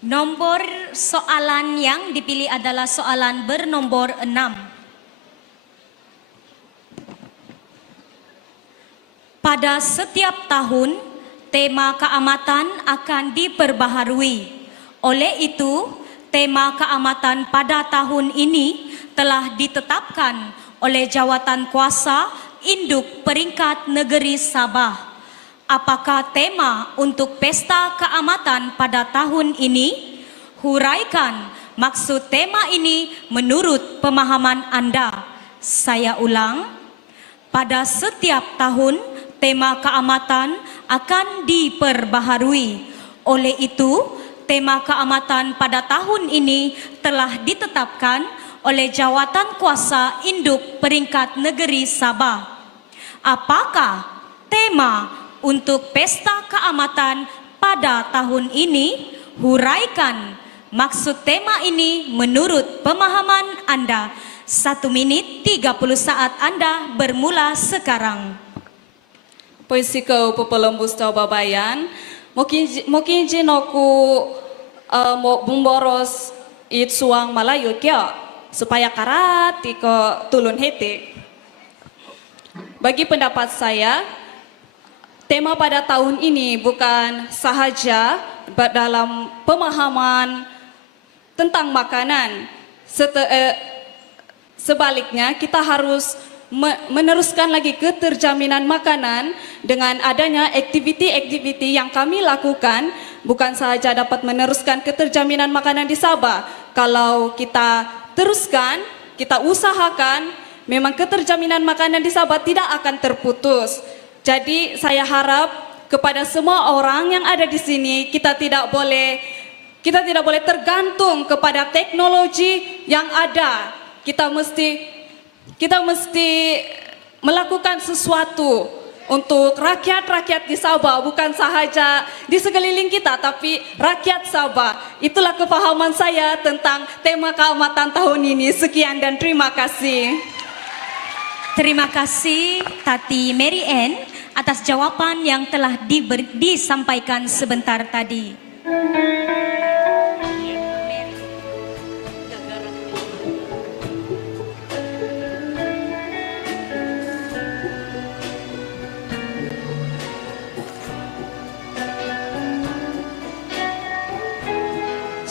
Nomor soalan yang dipilih adalah soalan bernomor 6. Pada setiap tahun, tema keamatan akan diperbaharui. Oleh itu, tema keamatan pada tahun ini telah ditetapkan oleh Jawatan Kuasa Induk Peringkat Negeri Sabah. Apakah tema untuk pesta keamatan pada tahun ini? Huraikan maksud tema ini menurut pemahaman Anda. Saya ulang, pada setiap tahun tema keamatan akan diperbaharui. Oleh itu, tema keamatan pada tahun ini telah ditetapkan oleh Jawatan Kuasa Induk Peringkat Negeri Sabah. Apakah tema untuk pesta keamatan pada tahun ini? Huraikan maksud tema ini menurut pemahaman Anda. 1 menit 30 saat Anda bermula sekarang. Poisiko popolembus coba bayan, mungkin jinoku bumboros it suang Malayu kya supaya karat tiko tulun hete. Bagi pendapat saya, tema pada tahun ini bukan sahaja dalam pemahaman tentang makanan. Sebaliknya kita harus meneruskan lagi keterjaminan makanan dengan adanya aktiviti-aktiviti yang kami lakukan. Bukan sahaja dapat meneruskan keterjaminan makanan di Sabah. Kalau kita teruskan, kita usahakan, memang keterjaminan makanan di Sabah tidak akan terputus. Jadi saya harap kepada semua orang yang ada di sini kita tidak boleh tergantung kepada teknologi yang ada. Kita mesti melakukan sesuatu untuk rakyat-rakyat di Sabah, bukan sahaja di sekeliling kita tapi rakyat Sabah. Itulah kepahaman saya tentang tema keamatan tahun ini. Sekian dan terima kasih. Terima kasih Tati Mary Ann atas jawaban yang telah disampaikan sebentar tadi.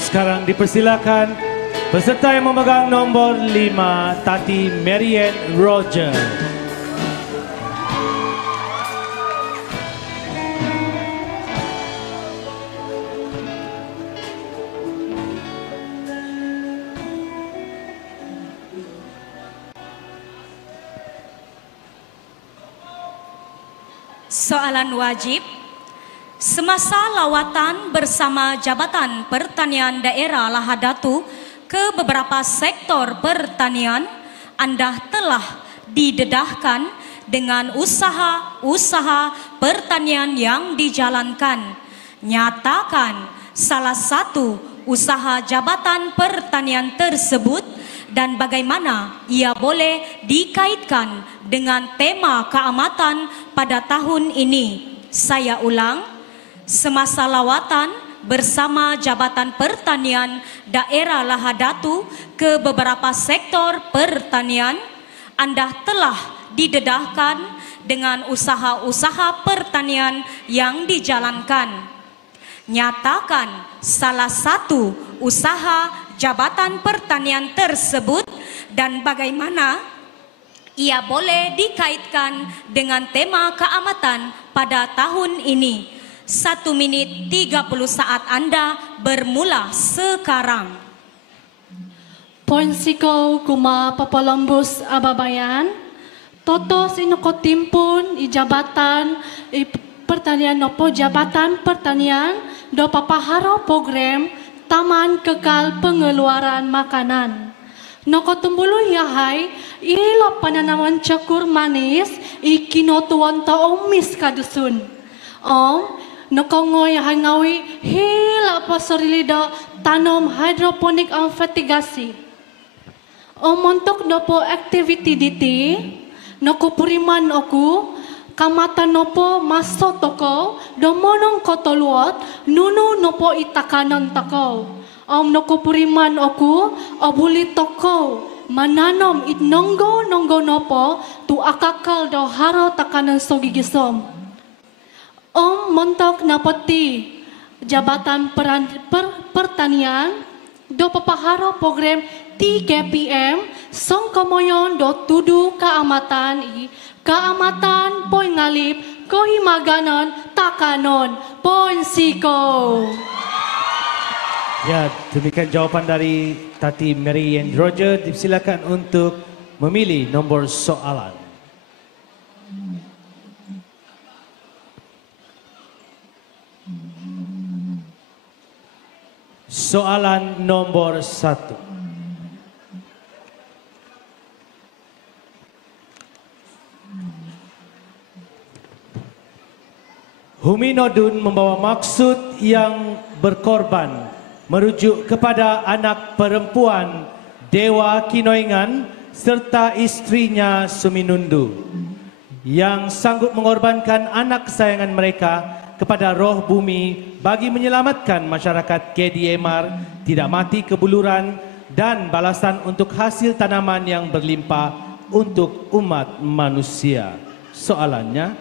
Sekarang dipersilakan peserta yang memegang nombor 5, Tati Marian Roger. Soalan wajib. Semasa lawatan bersama Jabatan Pertanian Daerah Lahadatu ke beberapa sektor pertanian, Anda telah didedahkan dengan usaha-usaha pertanian yang dijalankan. Nyatakan salah satu usaha Jabatan Pertanian tersebut dan bagaimana ia boleh dikaitkan dengan tema keamatan pada tahun ini. Saya ulang. Semasa lawatan bersama Jabatan Pertanian Daerah Lahadatu ke beberapa sektor pertanian, Anda telah didedahkan dengan usaha-usaha pertanian yang dijalankan. Nyatakan salah satu usaha Jabatan Pertanian tersebut dan bagaimana ia boleh dikaitkan dengan tema keamatan pada tahun ini. 1 menit 30 saat Anda bermula sekarang. Poin siko kuma papalambus ababayan. Toto sinoko timpun i jabatan i pertanian nopo jabatan pertanian do papaharo program Taman Kekal Pengeluaran Makanan. Noko tumbulu yahai ilo pananaman cakur manis i kinotuan ta omis kadusun. Nokongo yahai ngawi hila pasorilida tanom hidroponik amfatigasi. Montok nopo activity diti noko puriman oku kamata nopo maso toko domonong kotoluot nunu nopo itakanan toko. Noko puriman oku obuli toko mananom it nonggo nopo tu akakal do haro takanan sogigisom. Montok napoti Jabatan Pertanian do papaharo program 3PM songkomoyon do tudu kaamatan poin ngalip kohimaganon takanon poin siko. Ya, demikian jawapan dari Tati Marian Roger. Silakan untuk memilih nombor soalan. Soalan nomor 1. Huminodun membawa maksud yang berkorban merujuk kepada anak perempuan Dewa Kinoingan serta istrinya Suminundu yang sanggup mengorbankan anak kesayangan mereka kepada roh bumi bagi menyelamatkan masyarakat KDMR tidak mati kebuluran dan balasan untuk hasil tanaman yang berlimpah untuk umat manusia. Soalannya,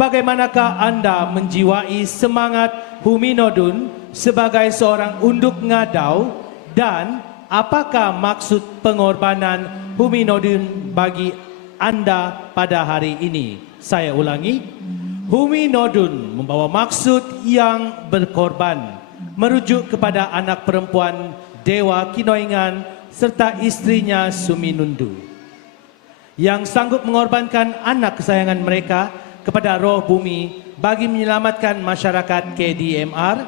bagaimanakah Anda menjiwai semangat Huminodun sebagai seorang unduk ngadau dan apakah maksud pengorbanan Huminodun bagi Anda pada hari ini? Saya ulangi. Huminodun membawa maksud yang berkorban merujuk kepada anak perempuan Dewa Kinoingan serta istrinya Suminundu yang sanggup mengorbankan anak kesayangan mereka kepada roh bumi bagi menyelamatkan masyarakat KDMR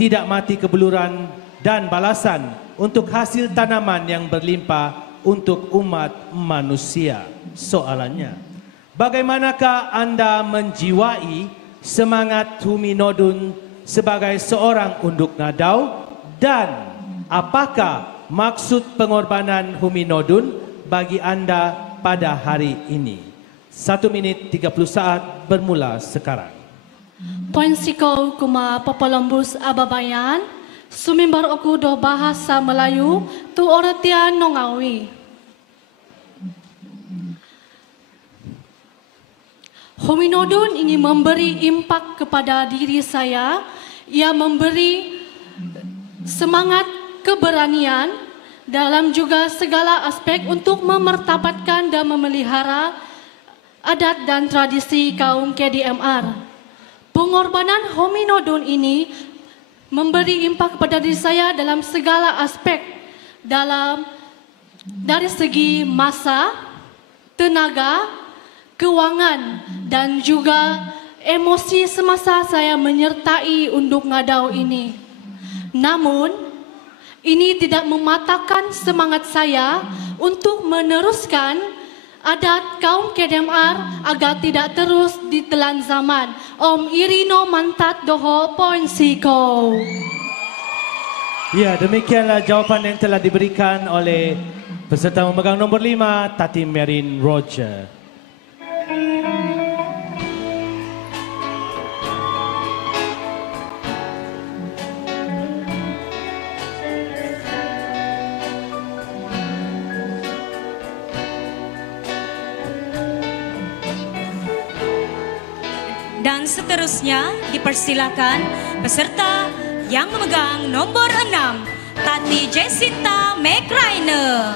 tidak mati kebuluran dan balasan untuk hasil tanaman yang berlimpah untuk umat manusia. Soalannya, bagaimanakah Anda menjiwai semangat Huminodun sebagai seorang unduk nadau dan apakah maksud pengorbanan Huminodun bagi Anda pada hari ini? 1 menit 30 saat bermula sekarang. Poin siko kuma popolambus ababayan. Sumimbar aku do bahasa Melayu tu oratian nongawi. Hominodun ingin memberi impak kepada diri saya. Ia memberi semangat keberanian dalam juga segala aspek untuk memertabatkan dan memelihara adat dan tradisi kaum KDMR. Pengorbanan hominodun ini memberi impak kepada diri saya dalam segala aspek, dari segi masa, tenaga, keuangan dan juga emosi semasa saya menyertai unduk ngadau ini. Namun, ini tidak mematahkan semangat saya untuk meneruskan adat kaum KDMR agar tidak terus ditelan zaman. Om Irino Mantat Doho Poin Siko. Ya, demikianlah jawapan yang telah diberikan oleh peserta memegang nombor 5, Tati Merin Roger. Dan seterusnya dipersilakan peserta yang memegang nomor 6, Tati Jacinta McRainer.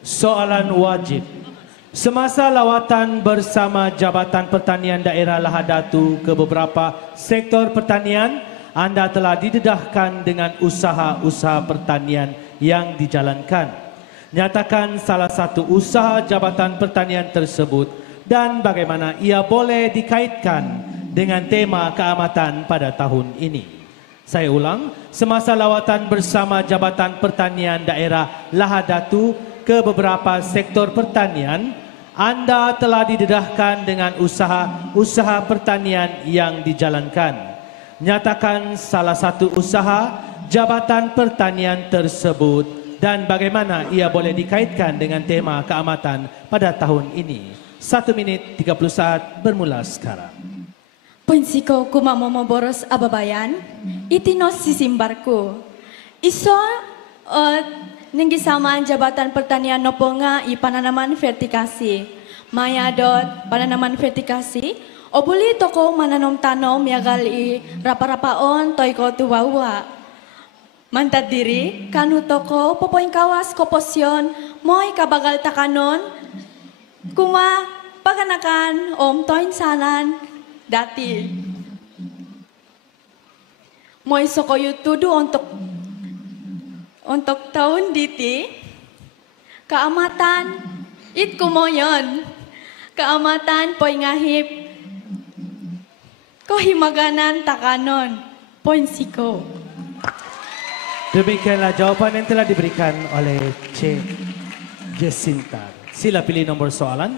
Soalan wajib. Semasa lawatan bersama Jabatan Pertanian Daerah Lahadatu ke beberapa sektor pertanian, anda telah didedahkan dengan usaha-usaha pertanian yang dijalankan. Nyatakan salah satu usaha Jabatan Pertanian tersebut dan bagaimana ia boleh dikaitkan dengan tema keamatan pada tahun ini. Saya ulang, semasa lawatan bersama Jabatan Pertanian Daerah Lahadatu ke beberapa sektor pertanian, anda telah didedahkan dengan usaha-usaha pertanian yang dijalankan. Nyatakan salah satu usaha Jabatan Pertanian tersebut dan bagaimana ia boleh dikaitkan dengan tema keamatan pada tahun ini. 1 minit 30 saat bermula sekarang. Poinsiko kuma momo boros ababayan, itinos sisimbarku. Iso nenggisamaan Jabatan Pertanian noponga i pananaman vertikasi. Mayadot pananaman vertikasi. Obuli toko mananom tanom yagali rapa-rapaon toiko tuwawa. Mantat diri kanu toko popoing kawas koposyon moy kabagal takanon kuma paganakan om toin sanan dati. Moy sokoyu tudu untuk tahun diti keamatan it kumoyon keamatan poy ngahip Kohimaganan Takanon, Poin Siko. Demikianlah jawapan yang telah diberikan oleh Cik Jacinta. Sila pilih nombor soalan.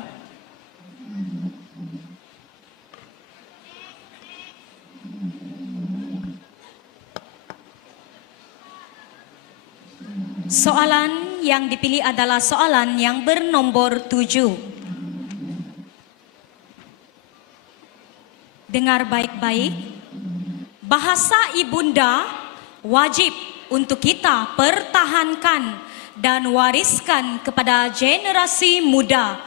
Soalan yang dipilih adalah soalan yang bernomor 7. Dengar baik-baik, bahasa ibunda wajib untuk kita pertahankan dan wariskan kepada generasi muda.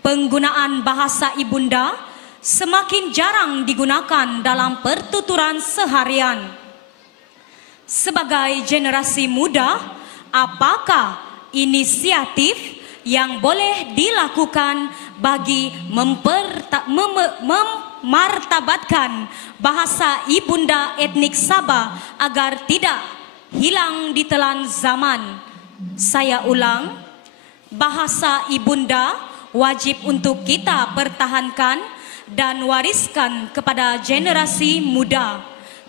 Penggunaan bahasa ibunda semakin jarang digunakan dalam pertuturan seharian. Sebagai generasi muda, apakah inisiatif yang boleh dilakukan bagi martabatkan bahasa ibunda etnik Sabah agar tidak hilang ditelan zaman? Saya ulang, bahasa ibunda wajib untuk kita pertahankan dan wariskan kepada generasi muda.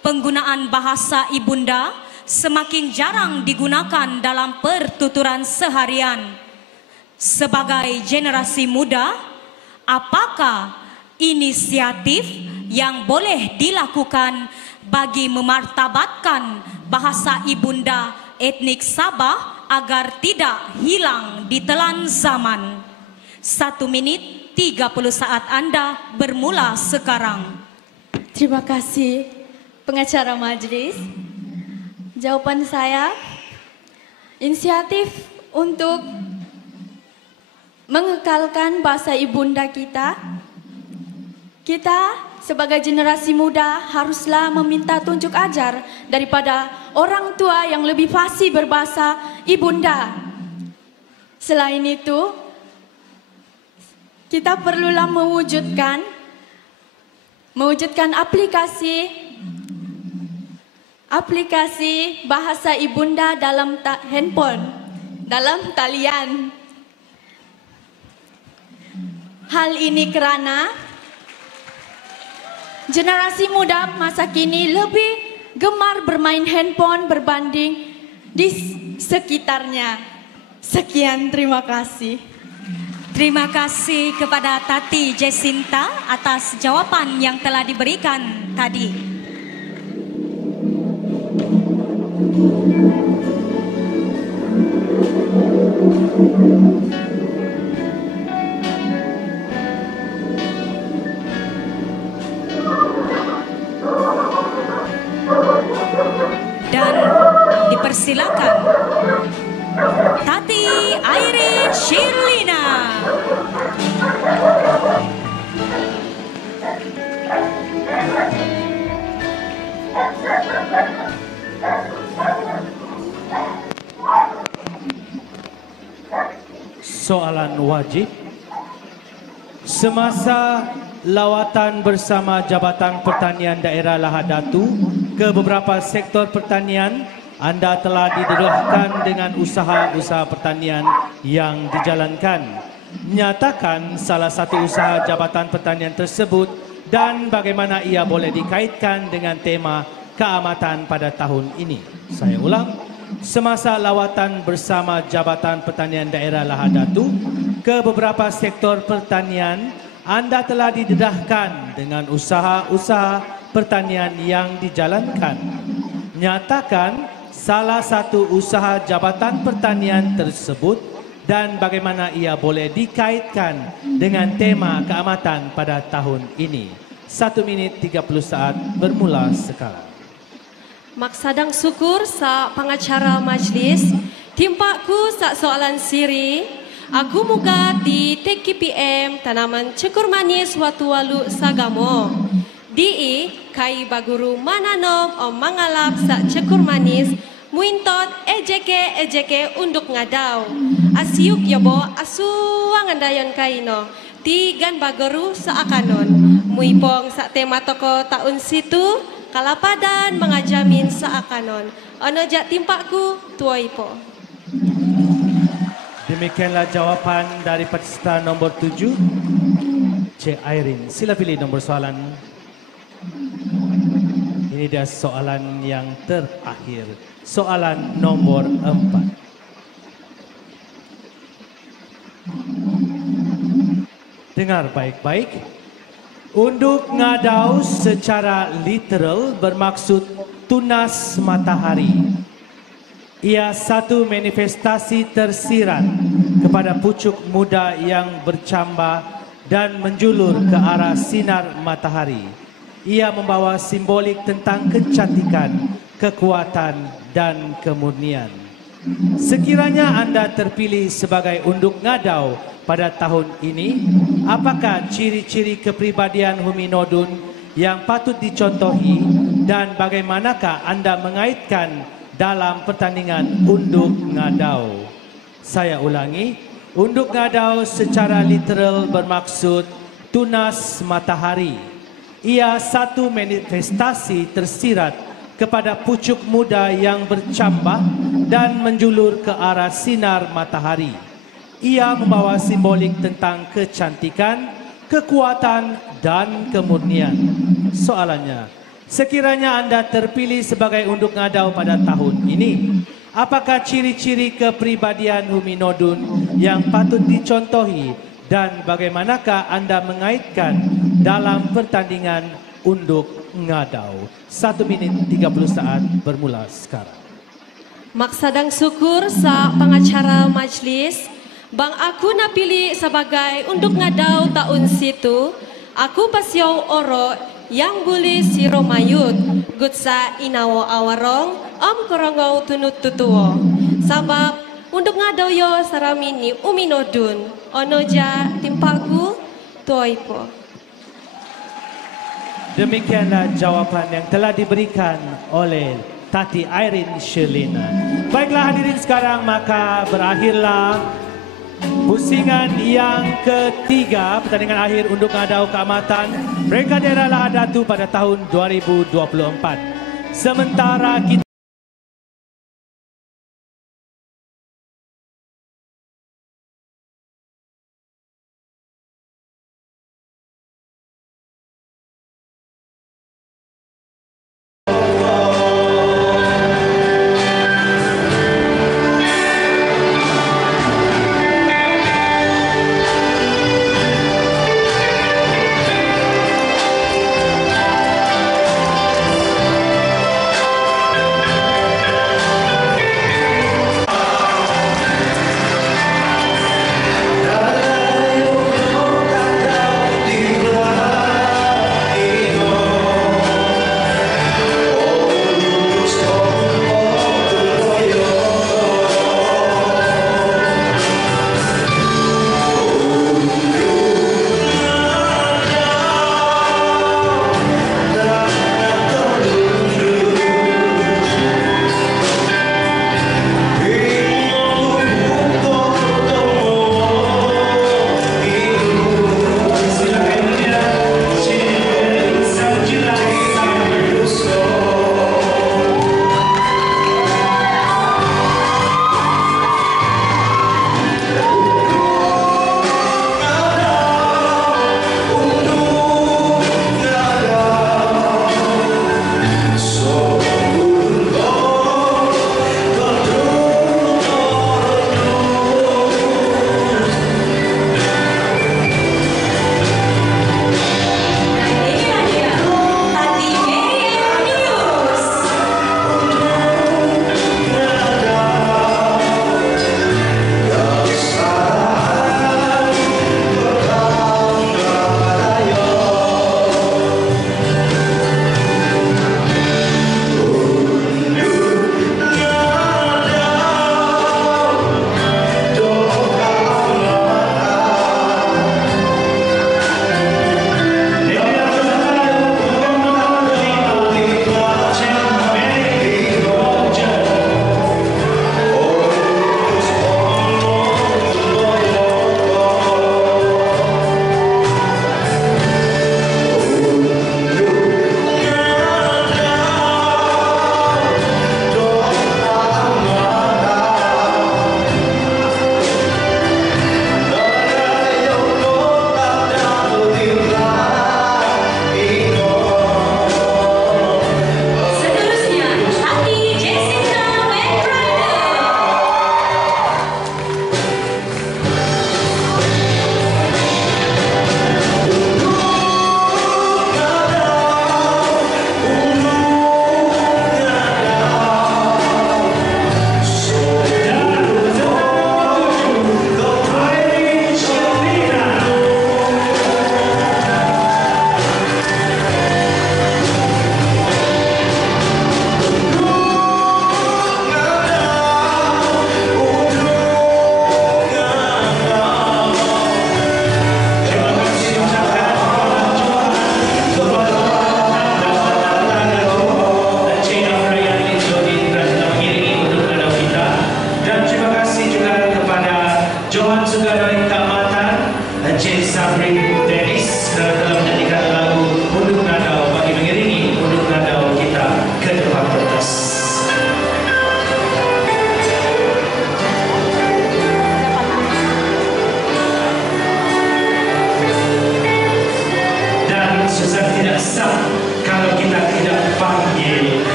Penggunaan bahasa ibunda semakin jarang digunakan dalam pertuturan seharian. Sebagai generasi muda, apakah inisiatif yang boleh dilakukan bagi memartabatkan bahasa ibunda etnik Sabah agar tidak hilang di telan zaman. 1 menit 30 saat Anda bermula sekarang. Terima kasih pengacara majelis. Jawaban saya, inisiatif untuk mengekalkan bahasa ibunda kita sebagai generasi muda haruslah meminta tunjuk ajar daripada orang tua yang lebih fasih berbahasa ibunda. Selain itu, kita perlulah mewujudkan aplikasi bahasa ibunda dalam handphone, dalam talian. Hal ini karena generasi muda masa kini lebih gemar bermain handphone berbanding di sekitarnya. Sekian, terima kasih. Terima kasih kepada Tati Jacinta atas jawaban yang telah diberikan tadi. Dan dipersilakan Tati Irene Shirlina. Soalan wajib. Semasa lawatan bersama Jabatan Pertanian Daerah Lahad Datu ke beberapa sektor pertanian, anda telah didedahkan dengan usaha-usaha pertanian yang dijalankan. Nyatakan salah satu usaha Jabatan Pertanian tersebut dan bagaimana ia boleh dikaitkan dengan tema keamatan pada tahun ini. Saya ulang. Semasa lawatan bersama Jabatan Pertanian Daerah Lahad Datu ke beberapa sektor pertanian, anda telah didedahkan dengan usaha-usaha pertanian yang dijalankan. Nyatakan salah satu usaha Jabatan Pertanian tersebut dan bagaimana ia boleh dikaitkan dengan tema keamatan pada tahun ini. 1 minit 30 saat bermula sekarang. Maksadang syukur sa pengacara majlis, timpakku sa soalan siri, aku muka di TKPM tanaman cekur manis watu walu sagamo. Di kai baguru mananom o mangalap sa cekur manis, muintot ejeke unduk ngadau. Asiuk yobo asuang andayon kaino, tigan baguru sa akanon. Muipong sa tema toko taun situ, kalapadan mengajamin seakanon. Ono jak timpakku tuai po. Demikianlah jawapan dari peserta nombor 7, Cik Irene. Sila pilih nombor soalan. Ini dia soalan yang terakhir. Soalan nombor 4. Dengar baik-baik. Unduk ngadau secara literal bermaksud tunas matahari. Ia satu manifestasi tersirat kepada pucuk muda yang bercambah dan menjulur ke arah sinar matahari. Ia membawa simbolik tentang kecantikan, kekuatan dan kemurnian. Sekiranya anda terpilih sebagai unduk ngadau pada tahun ini, apakah ciri-ciri kepribadian Huminodun yang patut dicontohi dan bagaimanakah anda mengaitkan dalam pertandingan unduk ngadau? Saya ulangi, unduk ngadau secara literal bermaksud tunas matahari. Ia satu manifestasi tersirat kepada pucuk muda yang bercambah dan menjulur ke arah sinar matahari. Ia membawa simbolik tentang kecantikan, kekuatan dan kemurnian. Soalannya, sekiranya anda terpilih sebagai unduk ngadau pada tahun ini, apakah ciri-ciri kepribadian Huminodun yang patut dicontohi dan bagaimanakah anda mengaitkan dalam pertandingan Unduk Ngadau. 1 minit 30 saat bermula sekarang. Maksadang syukur sa pengacara majlis, bang aku napili sebagai Unduk Ngadau tahun situ, aku pasiau oro yang boleh siro mayut, gutsa inawo awarong, korongau tunut tutuo. Sabab Unduk Ngadau yo saramini uminodun, onoja timpaku tuoipo. Demikianlah jawapan yang telah diberikan oleh Tati Irene Sherlina. Baiklah hadirin sekarang, maka berakhirlah pusingan yang ketiga, pertandingan akhir Unduk Ngadau Keamatan Mereka Daerah Lahadatu pada tahun 2024. Sementara kita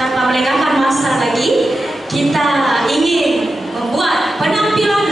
tanpa melengahkan masa lagi, kita ingin membuat penampilan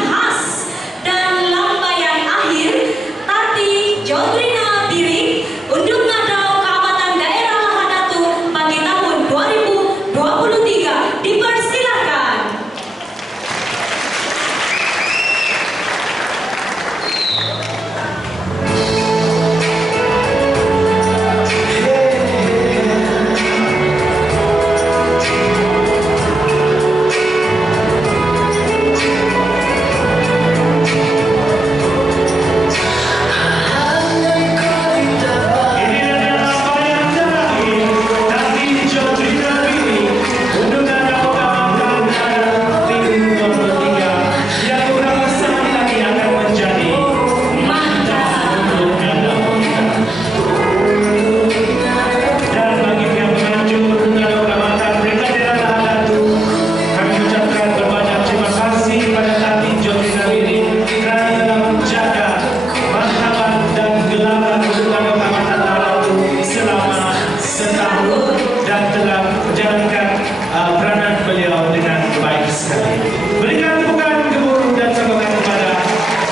sekali. Berikan tepukan gemuruh dan sokongan kepada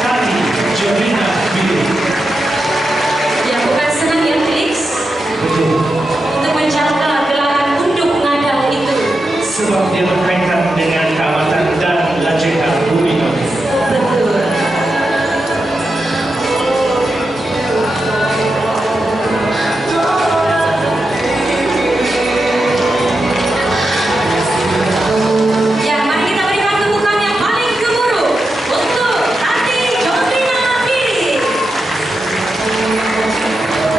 Tati Jolina Billy. Ya, bukan senang ya Felix. Betul. Untuk menjaga gelaran unduk ngada itu. Sebab dia berkaitan dengan keamatan dan lajekan bumi. Betul. Ya, mari kita berikan tepukan yang paling gemuruh untuk Tati Jolina Billy.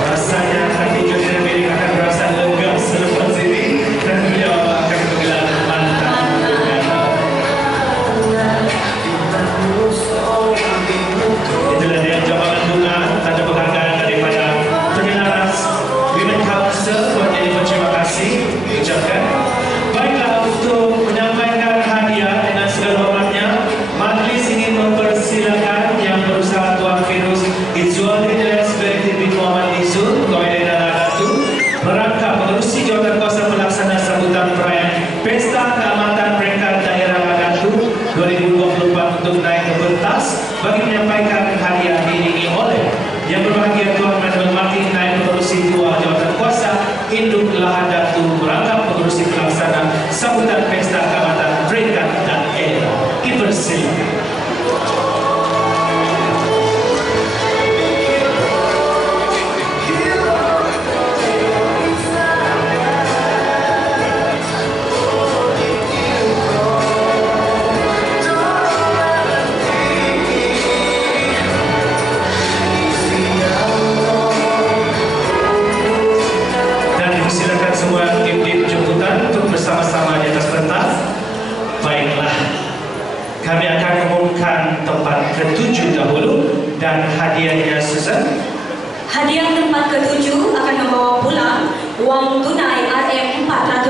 Rasanya Tati Jolina Billy akan merasa lega selepas ini dan beliau akan menggelar mantan. Itulah dia jawaban bunga tanda penghargaan daripada penyelaras Women Council. Buat jadi terima kasih ucapkan. Baiklah, untuk menyampaikan hadiah dengan segala hormatnya, majlis ingin mempersilakan yang berusaha Tuan Firuz Izzuddin Respektif bin Muhammad Izul, Koordinator Datu, merangkap mengurusi jawatan kuasa pelaksana sambutan perayaan Pesta Keamatan Peringkat Daerah Datu 2024 untuk naik ke pentas bagi menyampaikan hadiah diiringi oleh yang berbahagia Tuan Madam Martin naik pengurusi tua jawatan kuasa Induk Lahad Datu merangkap pengurusi pelaksana sambutan Pesta Keamatan Peringkat Daerah. Dipersilakan. Dan dipersilakan semua tim-tim jemputan untuk bersama-sama di atas pentas. Baiklah, kami akan umumkan tempat ke-7 dahulu dan hadiahnya Susan. Hadiah tempat ke-7 akan membawa pulang uang tunai Rm400,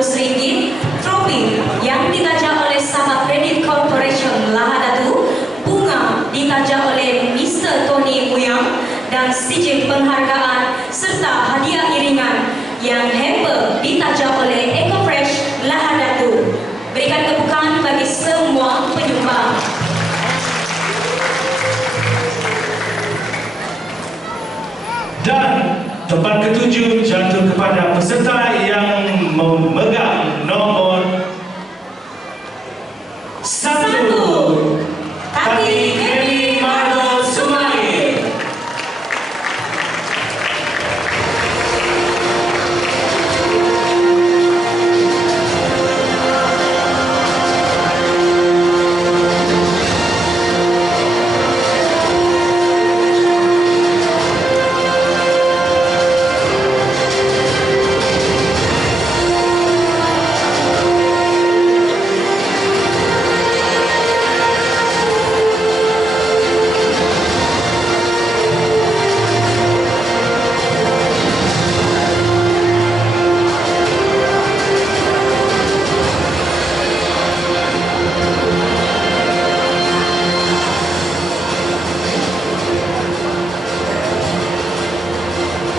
trofi yang ditajak oleh Sabah Credit Corporation Lahad Datu, bunga ditajak oleh Mr. Tony Uyang dan sijil penghargaan serta hadiah iringan yang hamper ditajak oleh EcoFresh Lahad Datu. Berikan tepukan bagi semua penyumbang. Dan tempat ke-7 jatuh kepada peserta yang memegang nomor 1. Tati Kemi Marbel Sumail.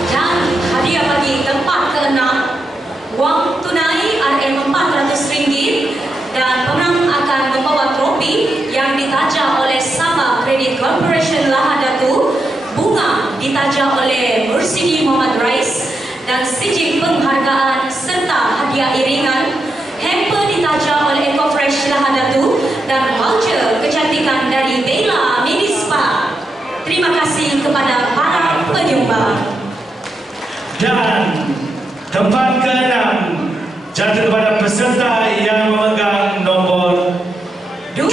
Dan hadiah bagi tempat ke-6, uang tunai Rm400 dan pemenang akan membawa trofi yang ditajak oleh Sabah Credit Corporation Lahad Datu, bunga ditajak oleh Mursidi Muhammad Rais dan sijil penghargaan serta hadiah iringan, hamper ditajak oleh EcoFresh Lahad Datu dan voucher kecantikan dari Bella Medispa. Terima kasih kepada para penyumbang. Dan tempat ke-6 jatuh kepada peserta yang memegang nomor 2.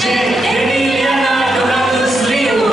Cik Deni Liana Donatus Liu.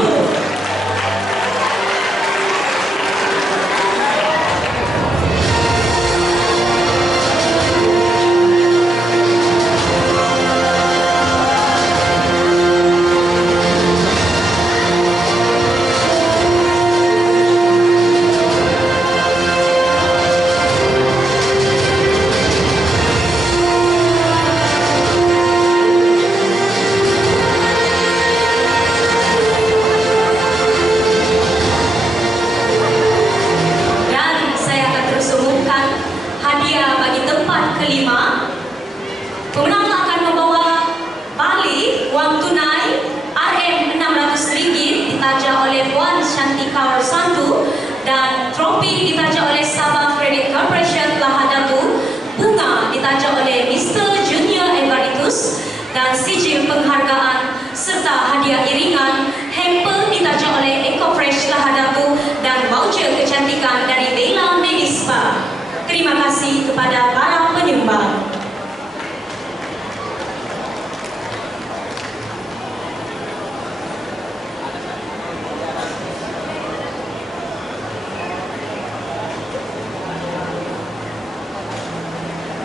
ditaja oleh Mr. Junior Evaritus dan sijil penghargaan serta hadiah iringan hamper ditaja oleh EcoFresh Lahadatu dan voucher kecantikan dari Bella Medispa. Terima kasih kepada para penyumbang.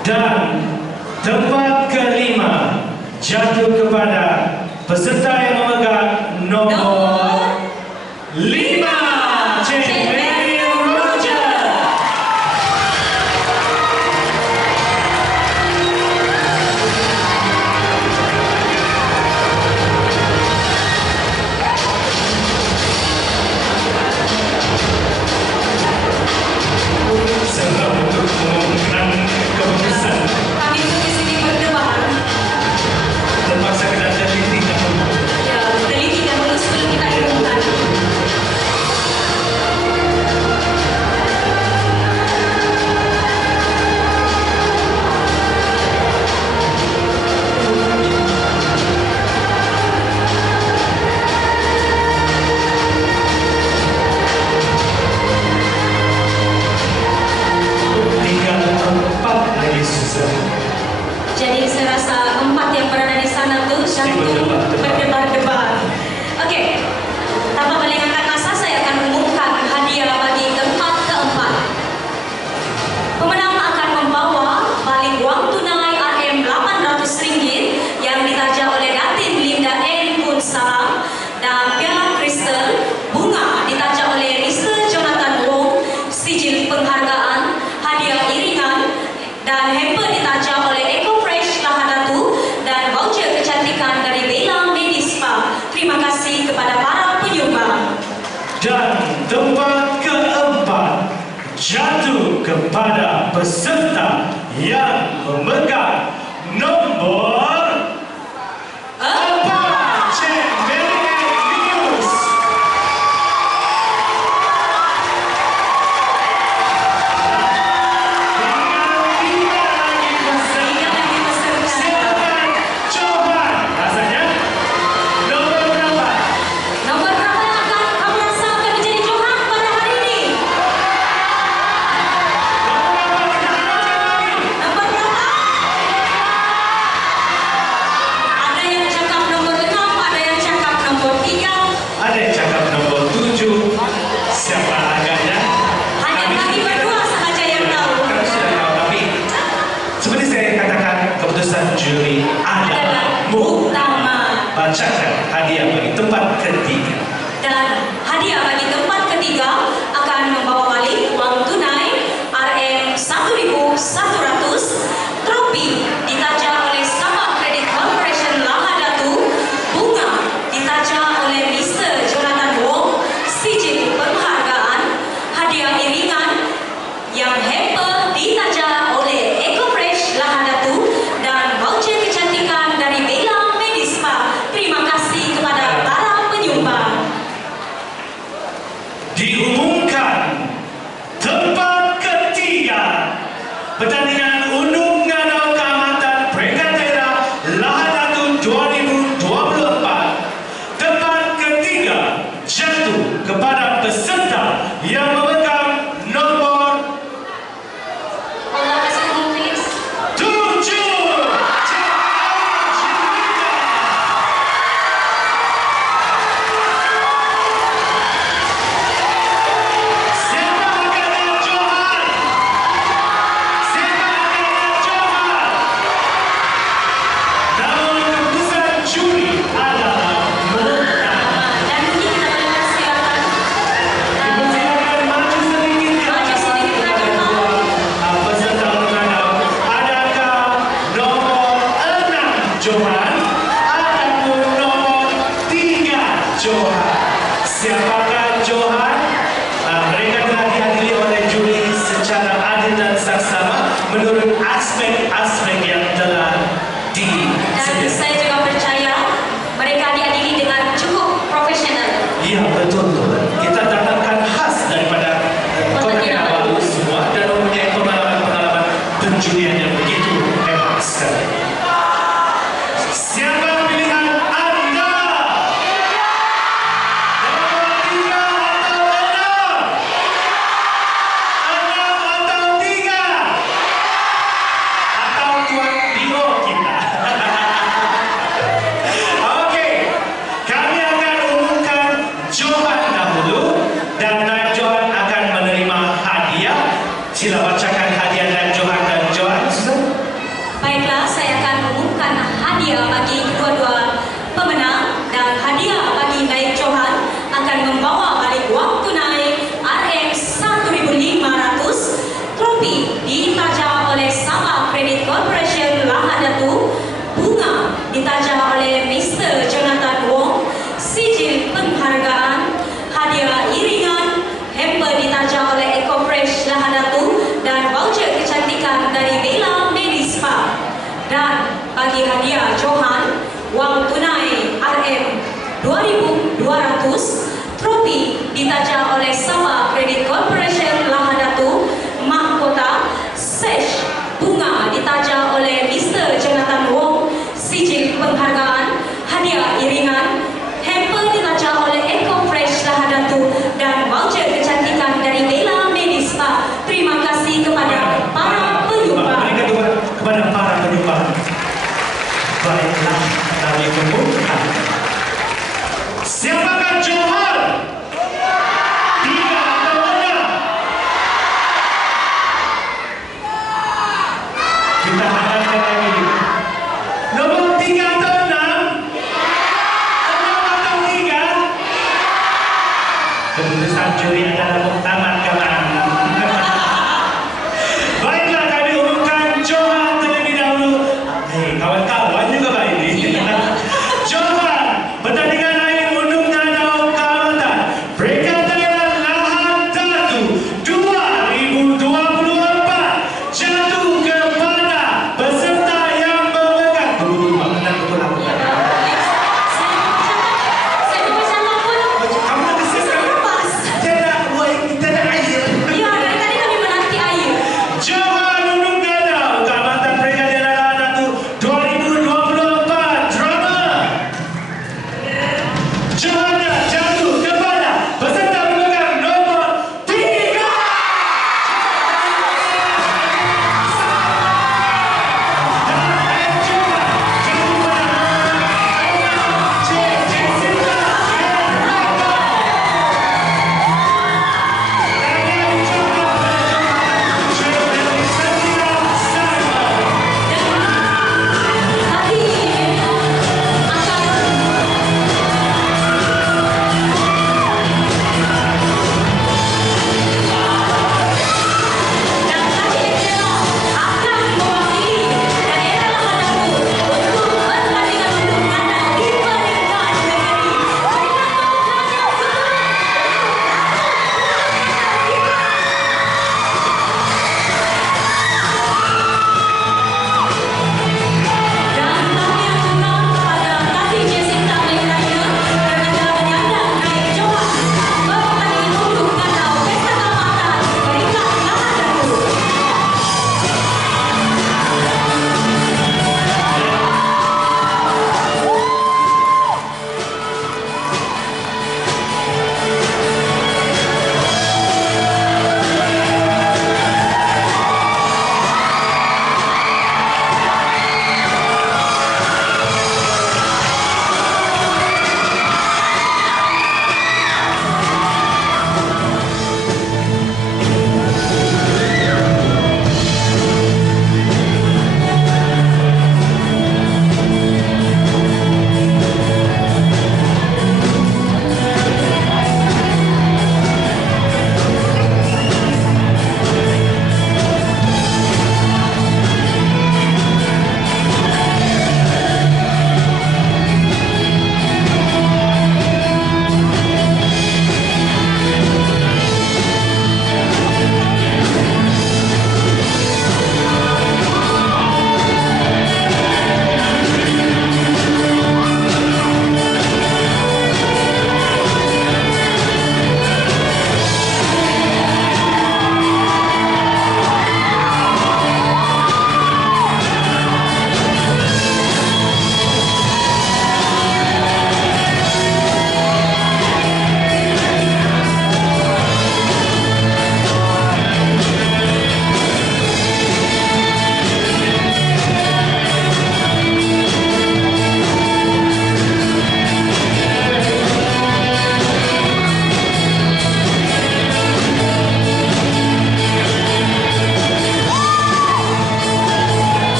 Dan tempat kelima jatuh kepada peserta yang memegang nomor 5, Cik Mary Roger. Sebelum untuk mengumumkan keputusan, Kami di sini berdebat. terpaksa kita teliti dahulu. Ya, teliti dahulu sebelum kita umumkan. Tinggal 4 lagi susah. Jadi saya rasa 4 yang berada di sana tuh jantung berdebar-debar. Oke, tanpa melengahkan masa saya akan umumkan hadiah bagi tempat keempat. Pemenang akan membawa balik wang tunai Rp800 yang ditaja oleh Datin Linda N. Punsalam dan piala kristal bunga ditaja oleh Mr. Jonathan Wong, sijil penghargaan, hadiah iringan dan hamper ditaja oleh EcoFresh Lahadatu dan voucher kecantikan dari Bella Medispa. Terima kasih kepada para penyumbang. Dan tempat keempat jatuh kepada peserta yang memegang nomor 4, Cik Mary News. Silakan Johan. Rasanya nomor berapa? Nomor berapa yang akan kamu rasa akan menjadi Johan pada hari ini? Nomor berapa? Ada yang cakap nomor 6, ada yang cakap nomor 3. Ada yang cakap nomor 7. Siapa agaknya? Hanya kami berdua sahaja yang tahu. Kami sudah tahu, tapi seperti saya katakan, keputusan juri adalah Muktamar. bacakan hadiah bagi tempat ketiga. Dan hadiah bagi tempat ketiga akan membawa balik uang tunai Rm1.100, trofi ditaja oleh Sabah Credit Corporation Lahadatu, bunga ditaja oleh Mr. Jonathan Wong, sijil penghargaan, hadiah iringan yang hamper ditaja oleh EcoFresh Lahadatu dan voucher kecantikan dari Bella Medispa. Terima kasih kepada para penyumbang. Diumumkan tempat ketiga pertandingan undian nganau keamatan peringkat daerah Lahadatu 2024. Tempat ketiga jatuh kepada peserta yang memegang nomor 7. Siapa agaknya Johan? Siapa agaknya Johan? Namun keputusan juri adalah Muktamar. Dan ini kita boleh persilakan. Silakan maju sedikit ke hadapan peserta menganau. Adakah nomor 6 Johan ataupun nomor 3 Johan? Siapakah Johan? Mereka telah dihadiri oleh juri secara adil dan saksama menurut aspek-aspek yang telah Dan disediakan. saya juga percaya mereka diadili dengan cukup profesional. Iya, betul. Kita datangkan khas daripada Kota Kinabalu semua dan mempunyai pengalaman-pengalaman penjurian yang begitu tuan Dio kita. Okey, kami akan umumkan Johan dahulu dan Naib Johan akan menerima hadiah. Sila bacakan hadiah Naib Johan dan Johan. Baiklah, saya akan mengumumkan hadiah bagi kedua-dua pemenang dan hadiah bagi Naib Johan akan membawa balik wang tunai RM1,500, trofi ditaja oleh Sabah Credit Corporation Lahadatu, bunga ditaja oleh Mr. Jonathan Wong, sijil penghargaan, hadiah iringan, hamper ditaja oleh Eco Fresh Lahadatu dan voucher kecantikan dari Bella Medispa. Dan bagi hadiah Johan, wang tunai RM2,200, trofi ditaja oleh Sabah Credit Corporation Lahadatu, mahkota, sesh, bunga ditaja oleh Mr. Jonathan Wong, sijil penghargaan, hadiah iringan, hamper ditaja oleh Eco Fresh Lahadatu dan voucher kecantikan dari Bella Medispa. Terima kasih kepada para penyumbang. Mereka juga kepada para penyumbang. Baiklah, kami umumkan. Siapakah Johan? 3 atau 6? Kita hadapkan lagi. Nomor 3 atau 6? 6 atau 3? Keputusan juri adalah muktamad